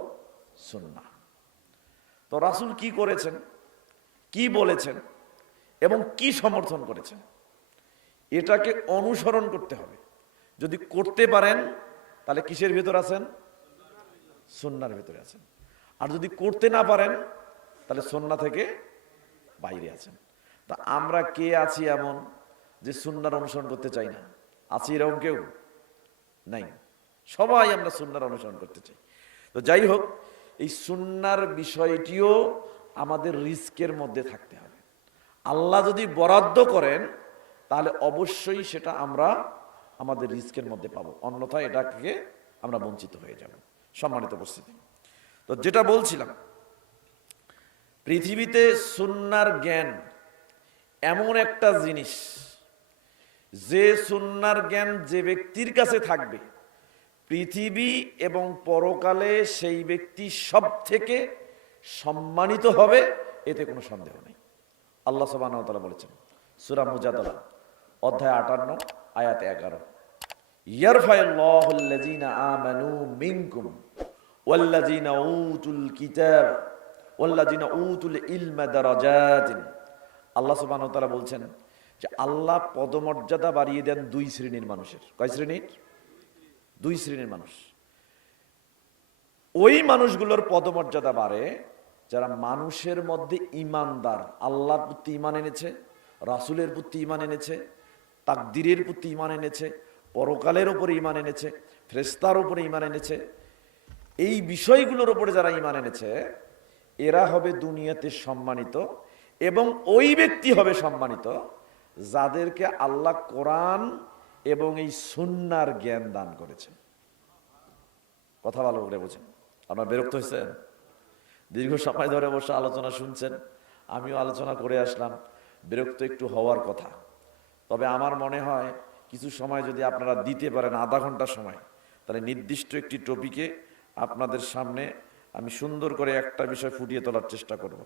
সুন্নাহ। তো রাসূল কি করেছেন, কি বলেছেন এবং কি সমর্থন করেছেন, এটাকে অনুসরণ করতে হবে। যদি করতে পারেন তাহলে কিসের ভেতর আছেন? সুন্নার ভেতরে আছেন। আর যদি করতে না পারেন তাহলে সুন্নাহ থেকে বাইরে আছেন। তা আমরা কে আছি এমন যে সুন্নাহর অনুসরণ করতে চাই না? আছি এরকম কেউ? নাই। সবাই আমরা সুন্নাহর অনুসরণ করতে চাই। তো যাই হোক, এই সুন্নাহর বিষয়টিও আমাদের রিস্কের মধ্যে থাকতে হবে। আল্লাহ যদি বরাদ্দ করেন তাহলে অবশ্যই সেটা আমরা আমাদের রিস্কের মধ্যে পাবো, অন্যথায় এটাকে আমরা বঞ্চিত হয়ে যাব। সম্মানিত উপস্থিতি, তো যেটা বলছিলাম, পৃথিবীতে সুন্নাহর জ্ঞান এমন একটা জিনিস, যে সুন্নাহর জ্ঞান যে ব্যক্তির কাছে থাকবে, পৃথিবী এবং পরকালে সেই ব্যক্তি সব থেকে সম্মানিত হবে, এতে কোনো সন্দেহ নেই। আল্লাহ সুবহানাহু ওয়া তাআলা বলেছেন সূরা মুজাদালা অধ্যায় 58 আয়াত 11, ইয়ারফাউল্লাহুল্লাযীনা আমানু মিনকুম ওয়াল্লাযীনা উতুল কিতাব ওয়াল্লাযীনা উতুল ইলমা দারাজাতিন। আল্লাহ সুবহানাহু ওয়া তাআলা বলছেন যে আল্লাহ পদমর্যাদা বাড়িয়ে দেন দুই শ্রেণীর মানুষের। কয় শ্রেণীর? দুই শ্রেণীর মানুষ। ওই মানুষগুলোর পদমর্যাদা বাড়ে যারা মানুষের মধ্যে ঈমানদার, আল্লাহর প্রতি ঈমান এনেছে, রাসূলের প্রতি ঈমান এনেছে, তাকদীরের প্রতি ঈমান এনেছে, পরকালের উপরে ঈমান এনেছে, ফেরেশতার উপরে ঈমান এনেছে। এই বিষয়গুলোর উপরে যারা ঈমান এনেছে, এরা হবে দুনিয়াতে সম্মানিত। এবং ওই ব্যক্তি হবে সম্মানিত যাদেরকে আল্লাহ কোরআন এবং এই সুন্নাহর জ্ঞান দান করেছেন। কথা ভালো করে বোঝেন। আপনার বিরক্ত হয়েছেন? দীর্ঘ সময় ধরে বসে আলোচনা শুনছেন, আমিও আলোচনা করে আসলাম, বিরক্ত একটু হওয়ার কথা। তবে আমার মনে হয় কিছু সময় যদি আপনারা দিতে পারেন, আধা ঘন্টা সময়, তাহলে নির্দিষ্ট একটি টপিকে আপনাদের সামনে আমি সুন্দর করে একটা বিষয় ফুটিয়ে তোলার চেষ্টা করব।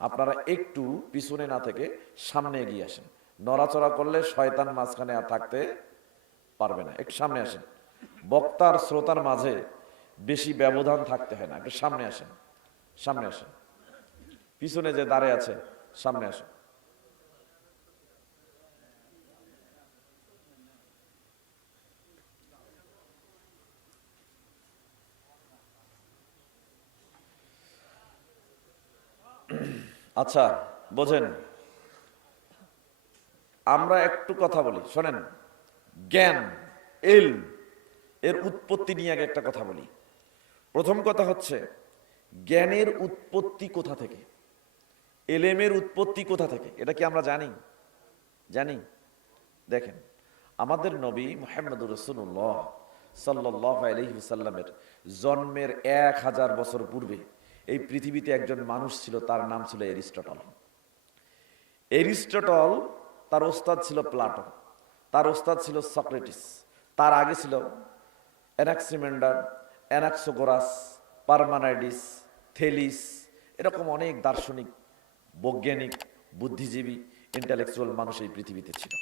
আপনারা একটু পিছনে না থেকে সামনে এগিয়ে আসেন। নড়াচড়া করলে শয়তান মাঝখানে আর থাকতে পারবে না। একটু সামনে আসেন। বক্তার শ্রোতার মাঝে বেশি ব্যবধান থাকতে হয় না। একটু সামনে আসেন, সামনে আসেন। পিছনে যে দাঁড়িয়ে আছে সামনে আসেন। আচ্ছা, বোঝেন, আমরা একটু কথা বলি, শোনেন। জ্ঞান, ইলম, এর উৎপত্তি নিয়ে আগে একটা কথা বলি। প্রথম কথা হচ্ছে, জ্ঞানের উৎপত্তি কোথা থেকে, ইলমের উৎপত্তি কোথা থেকে, এটা কি আমরা জানি? জানি? দেখেন, আমাদের নবী মুহাম্মদুর রাসূলুল্লাহ সাল্লাল্লাহু আলাইহি ওয়াসাল্লামের জন্মের 1000 বছর পূর্বে এই পৃথিবীতে একজন মানুষ ছিল, তার নাম ছিল এরিস্টটল। এরিস্টটল, তার ওস্তাদ ছিল প্লাটো, তার ওস্তাদ ছিল সক্রেটিস, তার আগে ছিল অ্যানাক্সিমেন্ডার, অ্যানাক্সোগোরাস, পারমানাইডিস, থেলিস, এরকম অনেক দার্শনিক, বৈজ্ঞানিক, বুদ্ধিজীবী, ইন্টেলেকচুয়াল মানুষ এই পৃথিবীতে ছিল।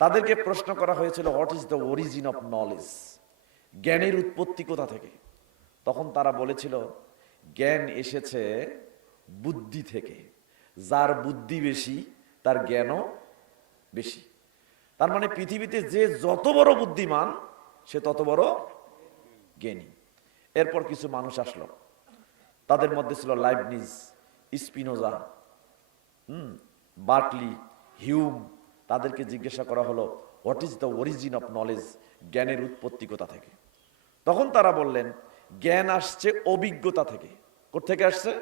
তাদেরকে প্রশ্ন করা হয়েছিল, what is the origin of knowledge, জ্ঞানের উৎপত্তি কোথা থেকে? তখন তারা বলেছিল, জ্ঞান এসেছে বুদ্ধি থেকে, যার বুদ্ধি বেশি তার জ্ঞানও বেশি। তার মানে পৃথিবীতে যে যত বড় বুদ্ধিমান সে তত বড় জ্ঞানী। এরপর কিছু মানুষ আসলো, তাদের মধ্যে ছিল লাইবনিজ, স্পিনোজা, বার্টলি, হিউম। তাদেরকে জিজ্ঞাসা করা হলো, what is the origin of knowledge, জ্ঞানের উৎপত্তি কোথা থেকে? তখন তারা বললেন, জ্ঞান আসছে অভিজ্ঞতা থেকে। কোথা থেকে আসছে?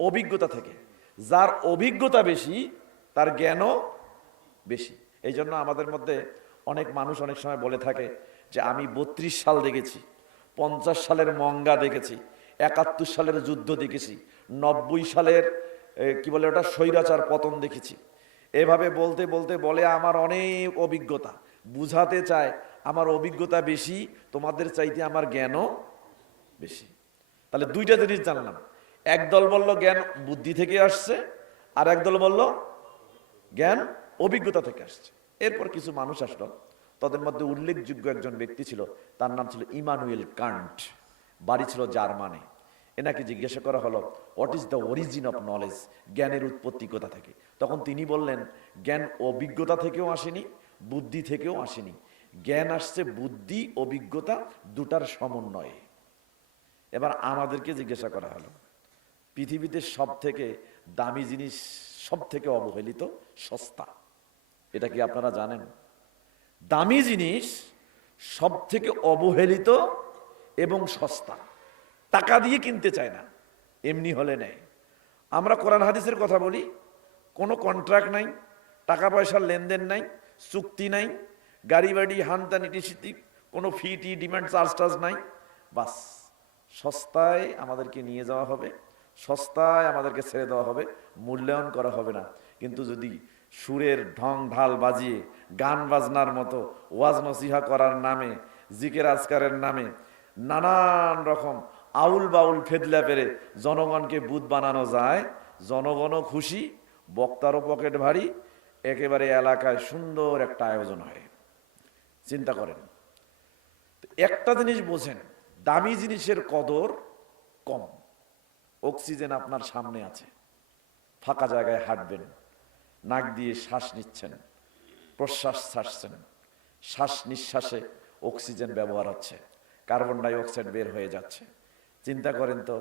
অভিজ্ঞতা থেকে। যার অভিজ্ঞতা বেশি তার জ্ঞানও বেশি। এই জন্য আমাদের মধ্যে অনেক মানুষ অনেক সময় বলে থাকে যে আমি 32 সাল দেখেছি, 50 সালের মঙ্গা দেখেছি, 71 সালের যুদ্ধ দেখেছি, 90 সালের কি বলে ওটা স্বৈরাচার পতন দেখেছি। এভাবে বলতে বলতে বলে আমার অনেক অভিজ্ঞতা, বুঝাতে চায় আমার অভিজ্ঞতা বেশি, তোমাদের চাইতে আমার জ্ঞানও বেশি। তাহলে দুইটা জিনিস জানলাম, একদল বলল জ্ঞান বুদ্ধি থেকে আসছে, আর একদল বলল জ্ঞান অভিজ্ঞতা থেকে আসছে। এরপর কিছু মানুষ আসলো, তাদের মধ্যে উল্লেখযোগ্য একজন ব্যক্তি ছিল, তার নাম ছিল ইমানুয়েল কান্ট, বাড়ি ছিল জার্মানে। এনাকে জিজ্ঞাসা করা হলো, what is the origin of knowledge, জ্ঞানের উৎপত্তি কোথা থেকে? তখন তিনি বললেন, জ্ঞান অভিজ্ঞতা থেকেও আসেনি, বুদ্ধি থেকেও আসেনি, জ্ঞান আসছে বুদ্ধি অভিজ্ঞতা দুটার সমন্বয়ে। এবার আমাদেরকে জিজ্ঞাসা করা হলো, পৃথিবীতে সব থেকে দামি জিনিস, সব থেকে অবহেলিত, সস্তা, এটা কি আপনারা জানেন? দামি জিনিস সব থেকে অবহেলিত এবং সস্তা, টাকা দিয়ে কিনতে চায় না, এমনি হলে নেয়। আমরা কোরআন হাদিসের কথা বলি, কোনো কন্ট্রাক্ট নাই, টাকা পয়সার লেনদেন নাই, চুক্তি নাই, গাড়ি বাড়ি হানতান ইটিসিটি, কোনো ফি টি ডিমান্ড চার্জ টার্জ নাই, বাস সস্তায় আমাদেরকে নিয়ে যাওয়া হবে, সস্তায় আমাদেরকে ছেড়ে দেওয়া হবে, মূল্যায়ন করা হবে না। কিন্তু যদি সুরের ঢং ঢাল বাজিয়ে গান বাজনার মতো ওয়াজ নসিহা করার নামে, জিকের আজকারের নামে নানান রকম আউল বাউল ফেদলা পেরে জনগণকে বুধ বানানো যায়, জনগণও খুশি, বক্তারও পকেট ভারী, একেবারে এলাকায় সুন্দর একটা আয়োজন হয়। চিন্তা করেন, একটা জিনিস বোঝেন, দামি জিনিসের কদর কম। অক্সিজেন আপনার সামনে আছে, ফাঁকা জায়গায় হাঁটবেন, নাক দিয়ে শ্বাস নিচ্ছেন, প্রশ্বাস ছাড়ছেন, শ্বাস নিঃশ্বাসে অক্সিজেন ব্যবহার হচ্ছে, কার্বন ডাই অক্সাইড বের হয়ে যাচ্ছে। চিন্তা করেন তো,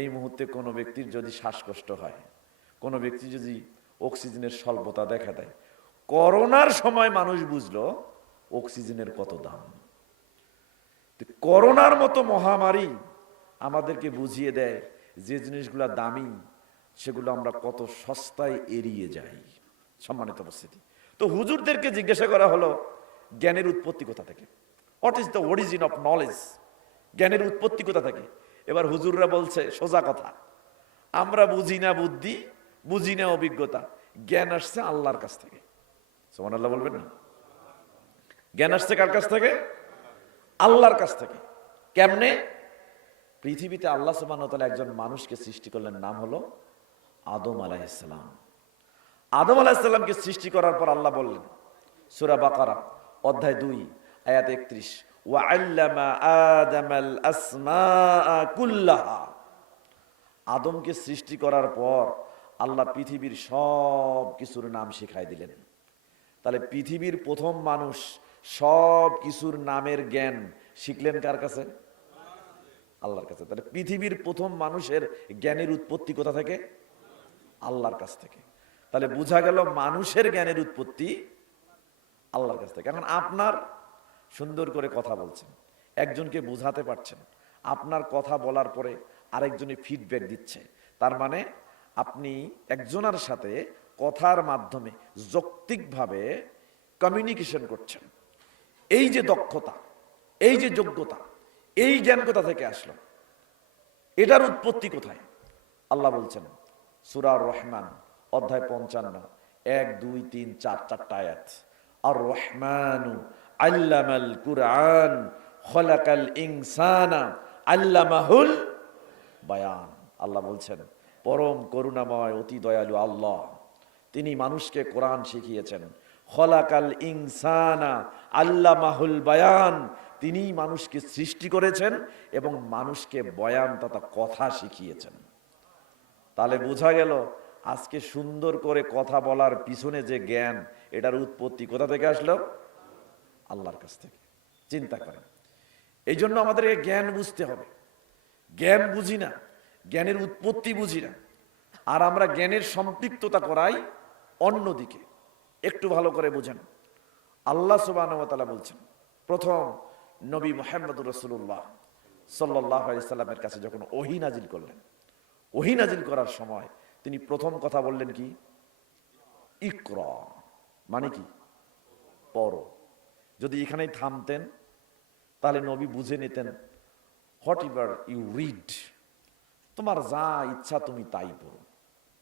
এই মুহূর্তে কোনো ব্যক্তির যদি শ্বাসকষ্ট হয়, কোনো ব্যক্তি যদি অক্সিজেনের স্বল্পতা দেখা দেয়, করোনার সময় মানুষ বুঝলো অক্সিজেনের কত দাম। করোনার মতো মহামারী আমাদেরকে বুঝিয়ে দেয় যে জিনিসগুলো দামি সেগুলো আমরা কত সস্তায় এড়িয়ে যাই। সম্মানিত উপস্থিতি, তো হুজুরদেরকে জিজ্ঞাসা করা হলো জ্ঞানের উৎপত্তি কোথা থেকে, what is the origin of knowledge, জ্ঞানের উৎপত্তি কোথা থেকে। এবার হুজুররা বলছে সোজা কথা, আমরা বুঝি না বুদ্ধি, বুঝি না অভিজ্ঞতা, জ্ঞান আসছে আল্লাহর কাছ থেকে। সুবহানাল্লাহ বলবেন না? জ্ঞান আসছে কার কাছ থেকে? আল্লাহর কাছ থেকে। কেমনে? পৃথিবীতে আল্লাহ সুবহানাহু ওয়া তাআলা একজন মানুষকে সৃষ্টি করলেন, নাম হলো আদম আলাইহিস সালাম। আদম আলাইহিস সালামকে সৃষ্টি করার পর আল্লাহ বললেন, সূরা বাকারা অধ্যায় 2 আয়াত 31, ওয়া আল্লামা আদামাল আসমাআ কুল্লাহা। আদমকে সৃষ্টি করার পর আল্লাহ পৃথিবীর সব কিছুর নাম শিখাই দিলেন। তাহলে পৃথিবীর প্রথম মানুষ সব কিছুর নামের জ্ঞান শিখলেন কার কাছে? আল্লাহর কাছে। তাহলে পৃথিবীর প্রথম মানুষের জ্ঞানের উৎপত্তি কোথা থেকে? আল্লাহর কাছ থেকে। তাহলে বোঝা গেল মানুষের জ্ঞানের উৎপত্তি আল্লাহর কাছ থেকে। এখন আপনার সুন্দর করে কথা বলছেন, একজনকে বোঝাতে পারছেন, আপনার কথা বলার পরে আরেকজনে ফিডব্যাক দিচ্ছে, তার মানে আপনি একজনের সাথে কথার মাধ্যমে যৌক্তিকভাবে কমিউনিকেশন করছেন। এই যে দক্ষতা, এই যে যোগ্যতা, এই জ্ঞান কোথা থেকে আসলো? এটার উৎপত্তি কোথায়? আল্লাহ বলছেন সূরা রহমান অধ্যায় 55 1 2 3 4 চারটা আয়াত, আর রহমানু আল্লামাল কুরআন খলাকাল ইনসানা আল্লামাহুল বায়ান। আল্লাহ বলছেন পরম করুণাময় অতি দয়ালু আল্লাহ, তিনি মানুষকে কোরআন শিখিয়েছেন। খলাকাল ইনসানা আল্লামাহুল বায়ান, তিনি মানুষকে সৃষ্টি করেছেন এবং মানুষকে বয়ান তথা কথা শিখিয়েছেন। তাহলে বোঝা গেল আজকে সুন্দর করে কথা বলার পিছনে যে জ্ঞান, এটার উৎপত্তি কোথা থেকে আসলো? আল্লাহর কাছ থেকে। চিন্তা করেন, এই জন্য আমাদের জ্ঞান বুঝতে হবে। জ্ঞান বুঝি না, জ্ঞানের উৎপত্তি বুঝি না, আর আমরা জ্ঞানের সম্পৃক্ততা করাই অন্যদিকে। একটু ভালো করে বুঝেন, আল্লাহ সুবহানাহু ওয়া তাআলা বলছেন, প্রথম নবী মুহাম্মদুর রাসূলুল্লাহ সাল্লাল্লাহু আলাইহি সাল্লামের কাছে যখন ওহী নাজিল করলেন, ওহী নাজিল করার সময় তিনি প্রথম কথা বললেন কি? ইকরা, মানে কি? পড়ো। যদি এখানেই থামতেন তাহলে নবী বুঝে নিতেন হোয়াট এভার ইউ রিড, তোমার যা ইচ্ছা তুমি তাই পড়ো।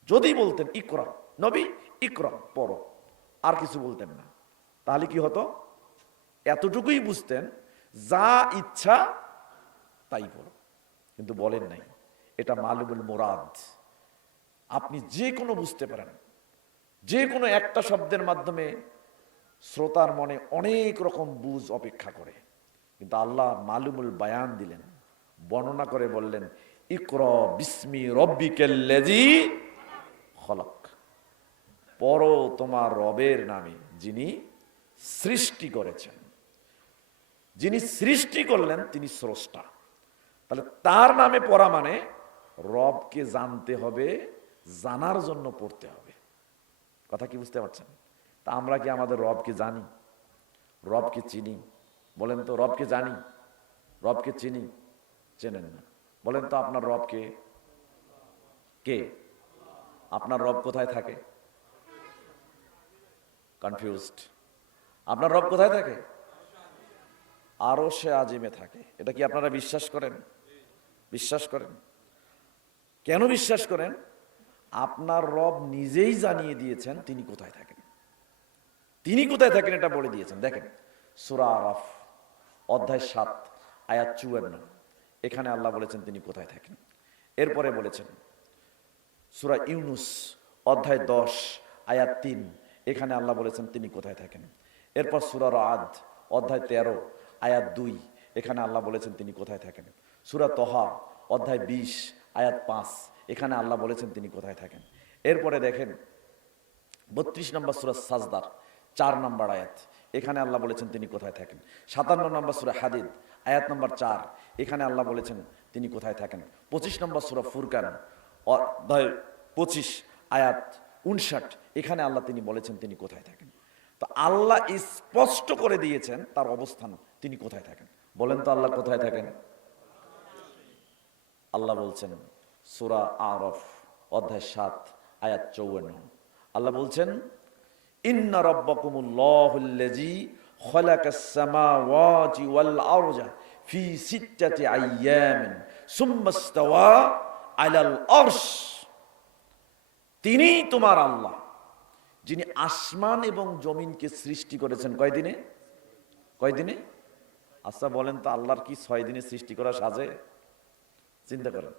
যদি বলতেন ইকরা, নবী ইকরা পড়ো, আর কিছু বলতেন না, তাহলে কি হতো? এতটুকুই বুঝতেন, যা ইচ্ছা তাই পড়ো। কিন্তু বলেন নাই, এটা মালুমুল মুরাদ, আপনি যে কোনো বুঝতে পারেন, যে কোনো একটা শব্দের মাধ্যমে শ্রোতার মনে অনেক রকম বুঝ অপেক্ষা করে। কিন্তু আল্লাহ মালুমুল বায়ান দিলেন, বর্ণনা করে বললেন ইকরা বিসমি রব্বিকাল্লাযী খলাক, পড়ো তোমার রবের নামে যিনি সৃষ্টি করেছেন। যিনি সৃষ্টি করলেন তিনি স্রষ্টা। তাহলে তার নামে পড়া মানে রবকে জানতে হবে, জানার জন্য পড়তে হবে। কথা কি বুঝতে পারছেন? তা আমরা কি আমাদের রবকে জানি? রবকে চিনি? বলেন তো, রবকে জানি? রবকে চিনি? চেনেন না। বলেন তো আপনার রবকে কে? আপনার রব কোথায় থাকে? কনফিউজড। আপনার রব কোথায় থাকে? আরশে আজিমে থাকে। এটা কি আপনারা বিশ্বাস করেন? বিশ্বাস করেন? কেন বিশ্বাস করেন? আপনার রব নিজেই জানিয়ে দিয়েছেন তিনি কোথায় থাকেন। তিনি কোথায় থাকেন এটা বলে দিয়েছেন। দেখেন সূরা আরাফ অধ্যায় 7 আয়াত 54, এখানে আল্লাহ বলেছেন তিনি কোথায় থাকেন। এরপরে বলেছেন সূরা ইউনুস অধ্যায় 10 আয়াত 3, এখানে আল্লাহ বলেছেন তিনি কোথায় থাকেন। এরপর সূরা রাদ অধ্যায় 13 আয়াত 2, এখানে আল্লাহ বলেছেন তিনি কোথায় থাকেন। সূরা তহা অধ্যায় 20 আয়াত 5, এখানে আল্লাহ বলেছেন তিনি কোথায় থাকেন। এরপরে দেখেন 32 নম্বর সূরা সাজদার 4 নম্বর আয়াত, এখানে আল্লাহ বলেছেন তিনি কোথায় থাকেন। 57 নম্বর সূরা হাদিদ আয়াত নম্বর 4, এখানে আল্লাহ বলেছেন তিনি কোথায় থাকেন। 25 নম্বর সূরা ফুরকান অধ্যায় 25 আয়াত 59, এখানে আল্লাহ তিনি বলেছেন তিনি কোথায় থাকেন। তো আল্লাহ স্পষ্ট করে দিয়েছেন তার অবস্থান, তিনি কোথায় থাকেন। বলেন তো আল্লাহ কোথায় থাকেন? আল্লাহ বলছেন সূরা আরাফ অধ্যায় 7 আয়াত 54, আল্লাহ বলছেন ইন্না রাব্বাকুমুল্লাহুল্লাযী খালাকাস সামাওয়াতি ওয়াল আরজা ফি সিত্তাতি আইয়ামিন সুম্মা ইসতাওয়া আলাল আরশ। তিনিই তোমার আল্লাহ যিনি আসমান এবং জমিনকে সৃষ্টি করেছেন কয়দিনে? কয়দিনে? আচ্ছা বলেন তো আল্লাহর কি 6 দিনে সৃষ্টি করা সাজে? চিন্তা করেন।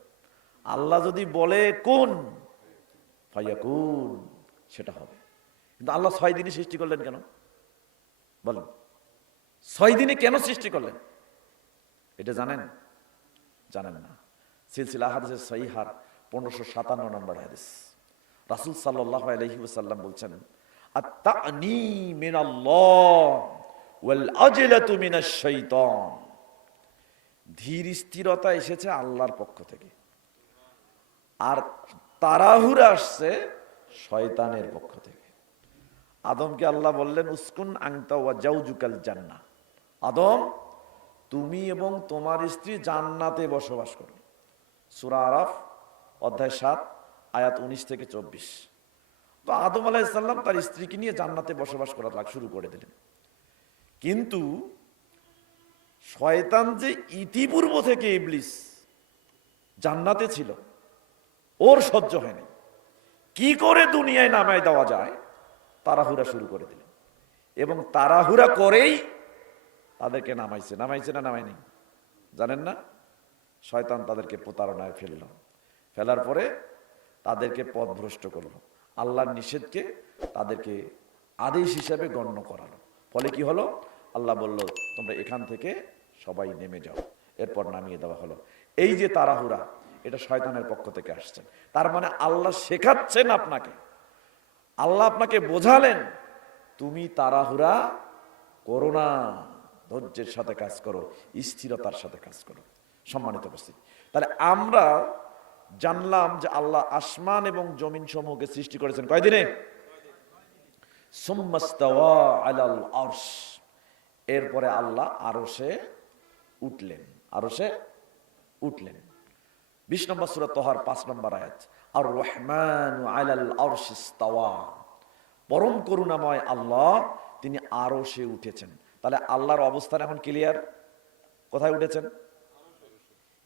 আল্লাহ যদি বলে কোন ফায়াকুন, সেটা হবে। কিন্তু আল্লাহ 6 দিনে সৃষ্টি করলেন কেন? বলেন 6 দিনে কেন সৃষ্টি করলেন? এটা জানেন? জানেন না। সিলসিলা হাদিসের সহিহার 1557 নম্বর হাদিস, রাসূল সাল্লাল্লাহু আলাইহি ওয়াসাল্লাম বলছেন আত-তা'নি মিনাল্লাহ ওয়াল আজলাতু মিনাশ শাইতান। ধীর স্থিরতা এসেছে আল্লাহর পক্ষ থেকে, আর তাড়াহুড়া আসছে শয়তানের পক্ষ থেকে। আদমকে আল্লাহ বললেন উসকুন আনতা ওয়া জাওজুকাল জান্নাহ, আদম তুমি এবং তোমার স্ত্রী জান্নাতে বসবাস করো। সূরা আরাফ অধ্যায় 7 আয়াত 19 থেকে 24। তো আদম আলাইহিস সালাম তার স্ত্রীকে নিয়ে জান্নাতে বসবাস করা শুরু করে দিলেন। কিন্তু শয়তান যে ইতিপূর্ব থেকে ইবলিস জান্নাতে ছিল, ওর সহ্য হয়নি। কি করে দুনিয়ায় নামায় দেওয়া যায় তাড়াহুড়া শুরু করে দিলেন, এবং তাড়াহুড়া করেই তাদেরকে নামাইছে। নামাইছে না নামায়নি? জানেন না? শয়তান তাদেরকে প্রতারণায় ফেলল, ফেলার পরে তাদেরকে পথভ্রষ্ট করলো, আল্লাহর নিষেধকে তাদেরকে আদেশ হিসাবে গণ্য করালো। ফলে কি হলো? আল্লাহ বলল তোমরা এখান থেকে সবাই নেমে যাও। এরপর নামিয়ে দেওয়া হলো। এই যে তাড়াহুড়া, এটা শয়তানের পক্ষ থেকে আসছে। তার মানে আল্লাহ শেখাচ্ছেন আপনাকে, আল্লাহ আপনাকে বোঝালেন তুমি তাড়াহুড়া করো না, ধৈর্যের সাথে কাজ করো, স্থিরতার সাথে কাজ করো। সম্মানিত উপস্থিতি, তাহলে আমরা জানলাম যে আল্লাহ আসমান এবং জমিন সমূহকে সৃষ্টি করেছেন কয়দিনে? সুম্মা ইসতাওয়া আলাল আরশ। এরপরে আল্লাহ আরশে উঠলেন। আরশে উঠলেন। 20 নম্বর সূরা তহার 5 নম্বর আয়াত, আর রহমানু আলাল আরশ ইসতাওয়া। পরম করুণাময় আল্লাহ তিনি আরশে উঠেছেন। তাহলে আল্লাহর অবস্থান এখন ক্লিয়ার। কোথায় উঠেছেন?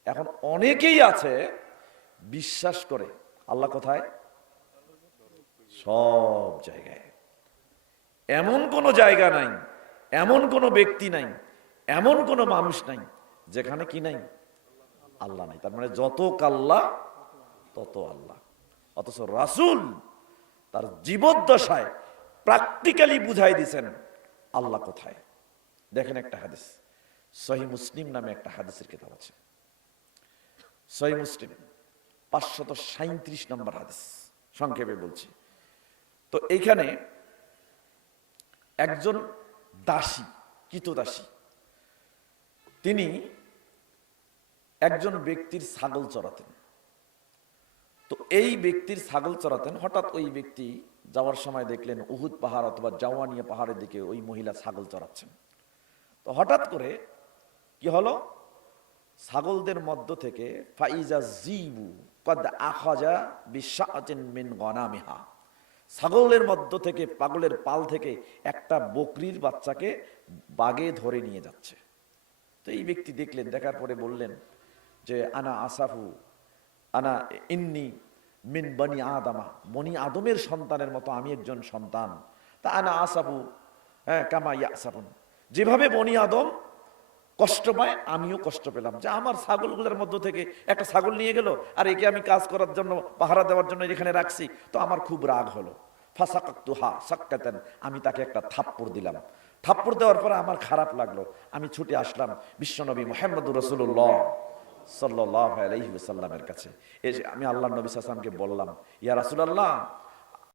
এখন অনেকেই আছে বিশ্বাস করে আল্লাহ কোথায়? সব জায়গায়। এমন কোনো জায়গা নাই, এমন কোনো ব্যক্তি নাই, এমন কোনো মানুষ নাই যেখানে কি নাই? আল্লাহ নাই। তার মানে যত কাল্লা তত আল্লাহ। অথচ রাসূল তার জীবদ্দশায় প্র্যাকটিক্যালি বুঝাই দিয়েছেন আল্লাহ কোথায়। দেখেন একটা হাদিস, সহিহ মুসলিম নামে একটা হাদিসের কিতাব আছে, সহিহ মুসলিম 537 নম্বর হাদিস, সংক্ষেপে বলছি। তো এইখানে একজন দাসী, কৃতদাসী, তিনি একজন ব্যক্তির ছাগল চড়াতেন। তো এই ব্যক্তির ছাগল চড়াতেন, হঠাৎ ওই ব্যক্তি যাওয়ার সময় দেখলেন উহুদ পাহাড় অথবা জাওয়ানিয়া পাহাড়ের দিকে ওই মহিলা ছাগল চড়াচ্ছেন। তো হঠাৎ করে কি হলো, ছাগলদের মধ্য থেকে ফাইজা জিবু কদ আখাজা বিশাআতিন মিন গনামিহা, ছাগলের মধ্য থেকে, পাগলের পাল থেকে একটা বকরির বাচ্চাকে বাগে ধরে নিয়ে যাচ্ছে। তো এই ব্যক্তি দেখলেন, দেখার পরে বললেন যে আনা আসাফু আনা ইন্নি মিন বনি আদামা, বনি আদমের সন্তানের মতো আমি একজন সন্তান। তা আনা আসাফু, হ্যাঁ, কামা ইয়াসাফুন, যেভাবে বনি আদম কষ্ট পায় আমিও কষ্ট পেলাম, যে আমার ছাগলগুলোর মধ্য থেকে একটা ছাগল নিয়ে গেল আর একে আমি কাজ করার জন্য, পাহারা দেওয়ার জন্য এখানে রাখছি। তো আমার খুব রাগ হলো। ফাসাকাতুহা সাক্কাতান, আমি তাকে একটা থাপ্পড় দিলাম। থাপ্পড় দেওয়ার পরে আমার খারাপ লাগলো, আমি ছুটে আসলাম বিশ্বনবী মুহাম্মদুর রাসূলুল্লাহ সাল্লাল্লাহু আলাইহি ওয়াসাল্লামের কাছে। এই যে আমি আল্লাহর নবী সাল্লাল্লাহু আলাইহি ওয়াসাল্লামকে বললাম, ইয়া রাসূলুল্লাহ,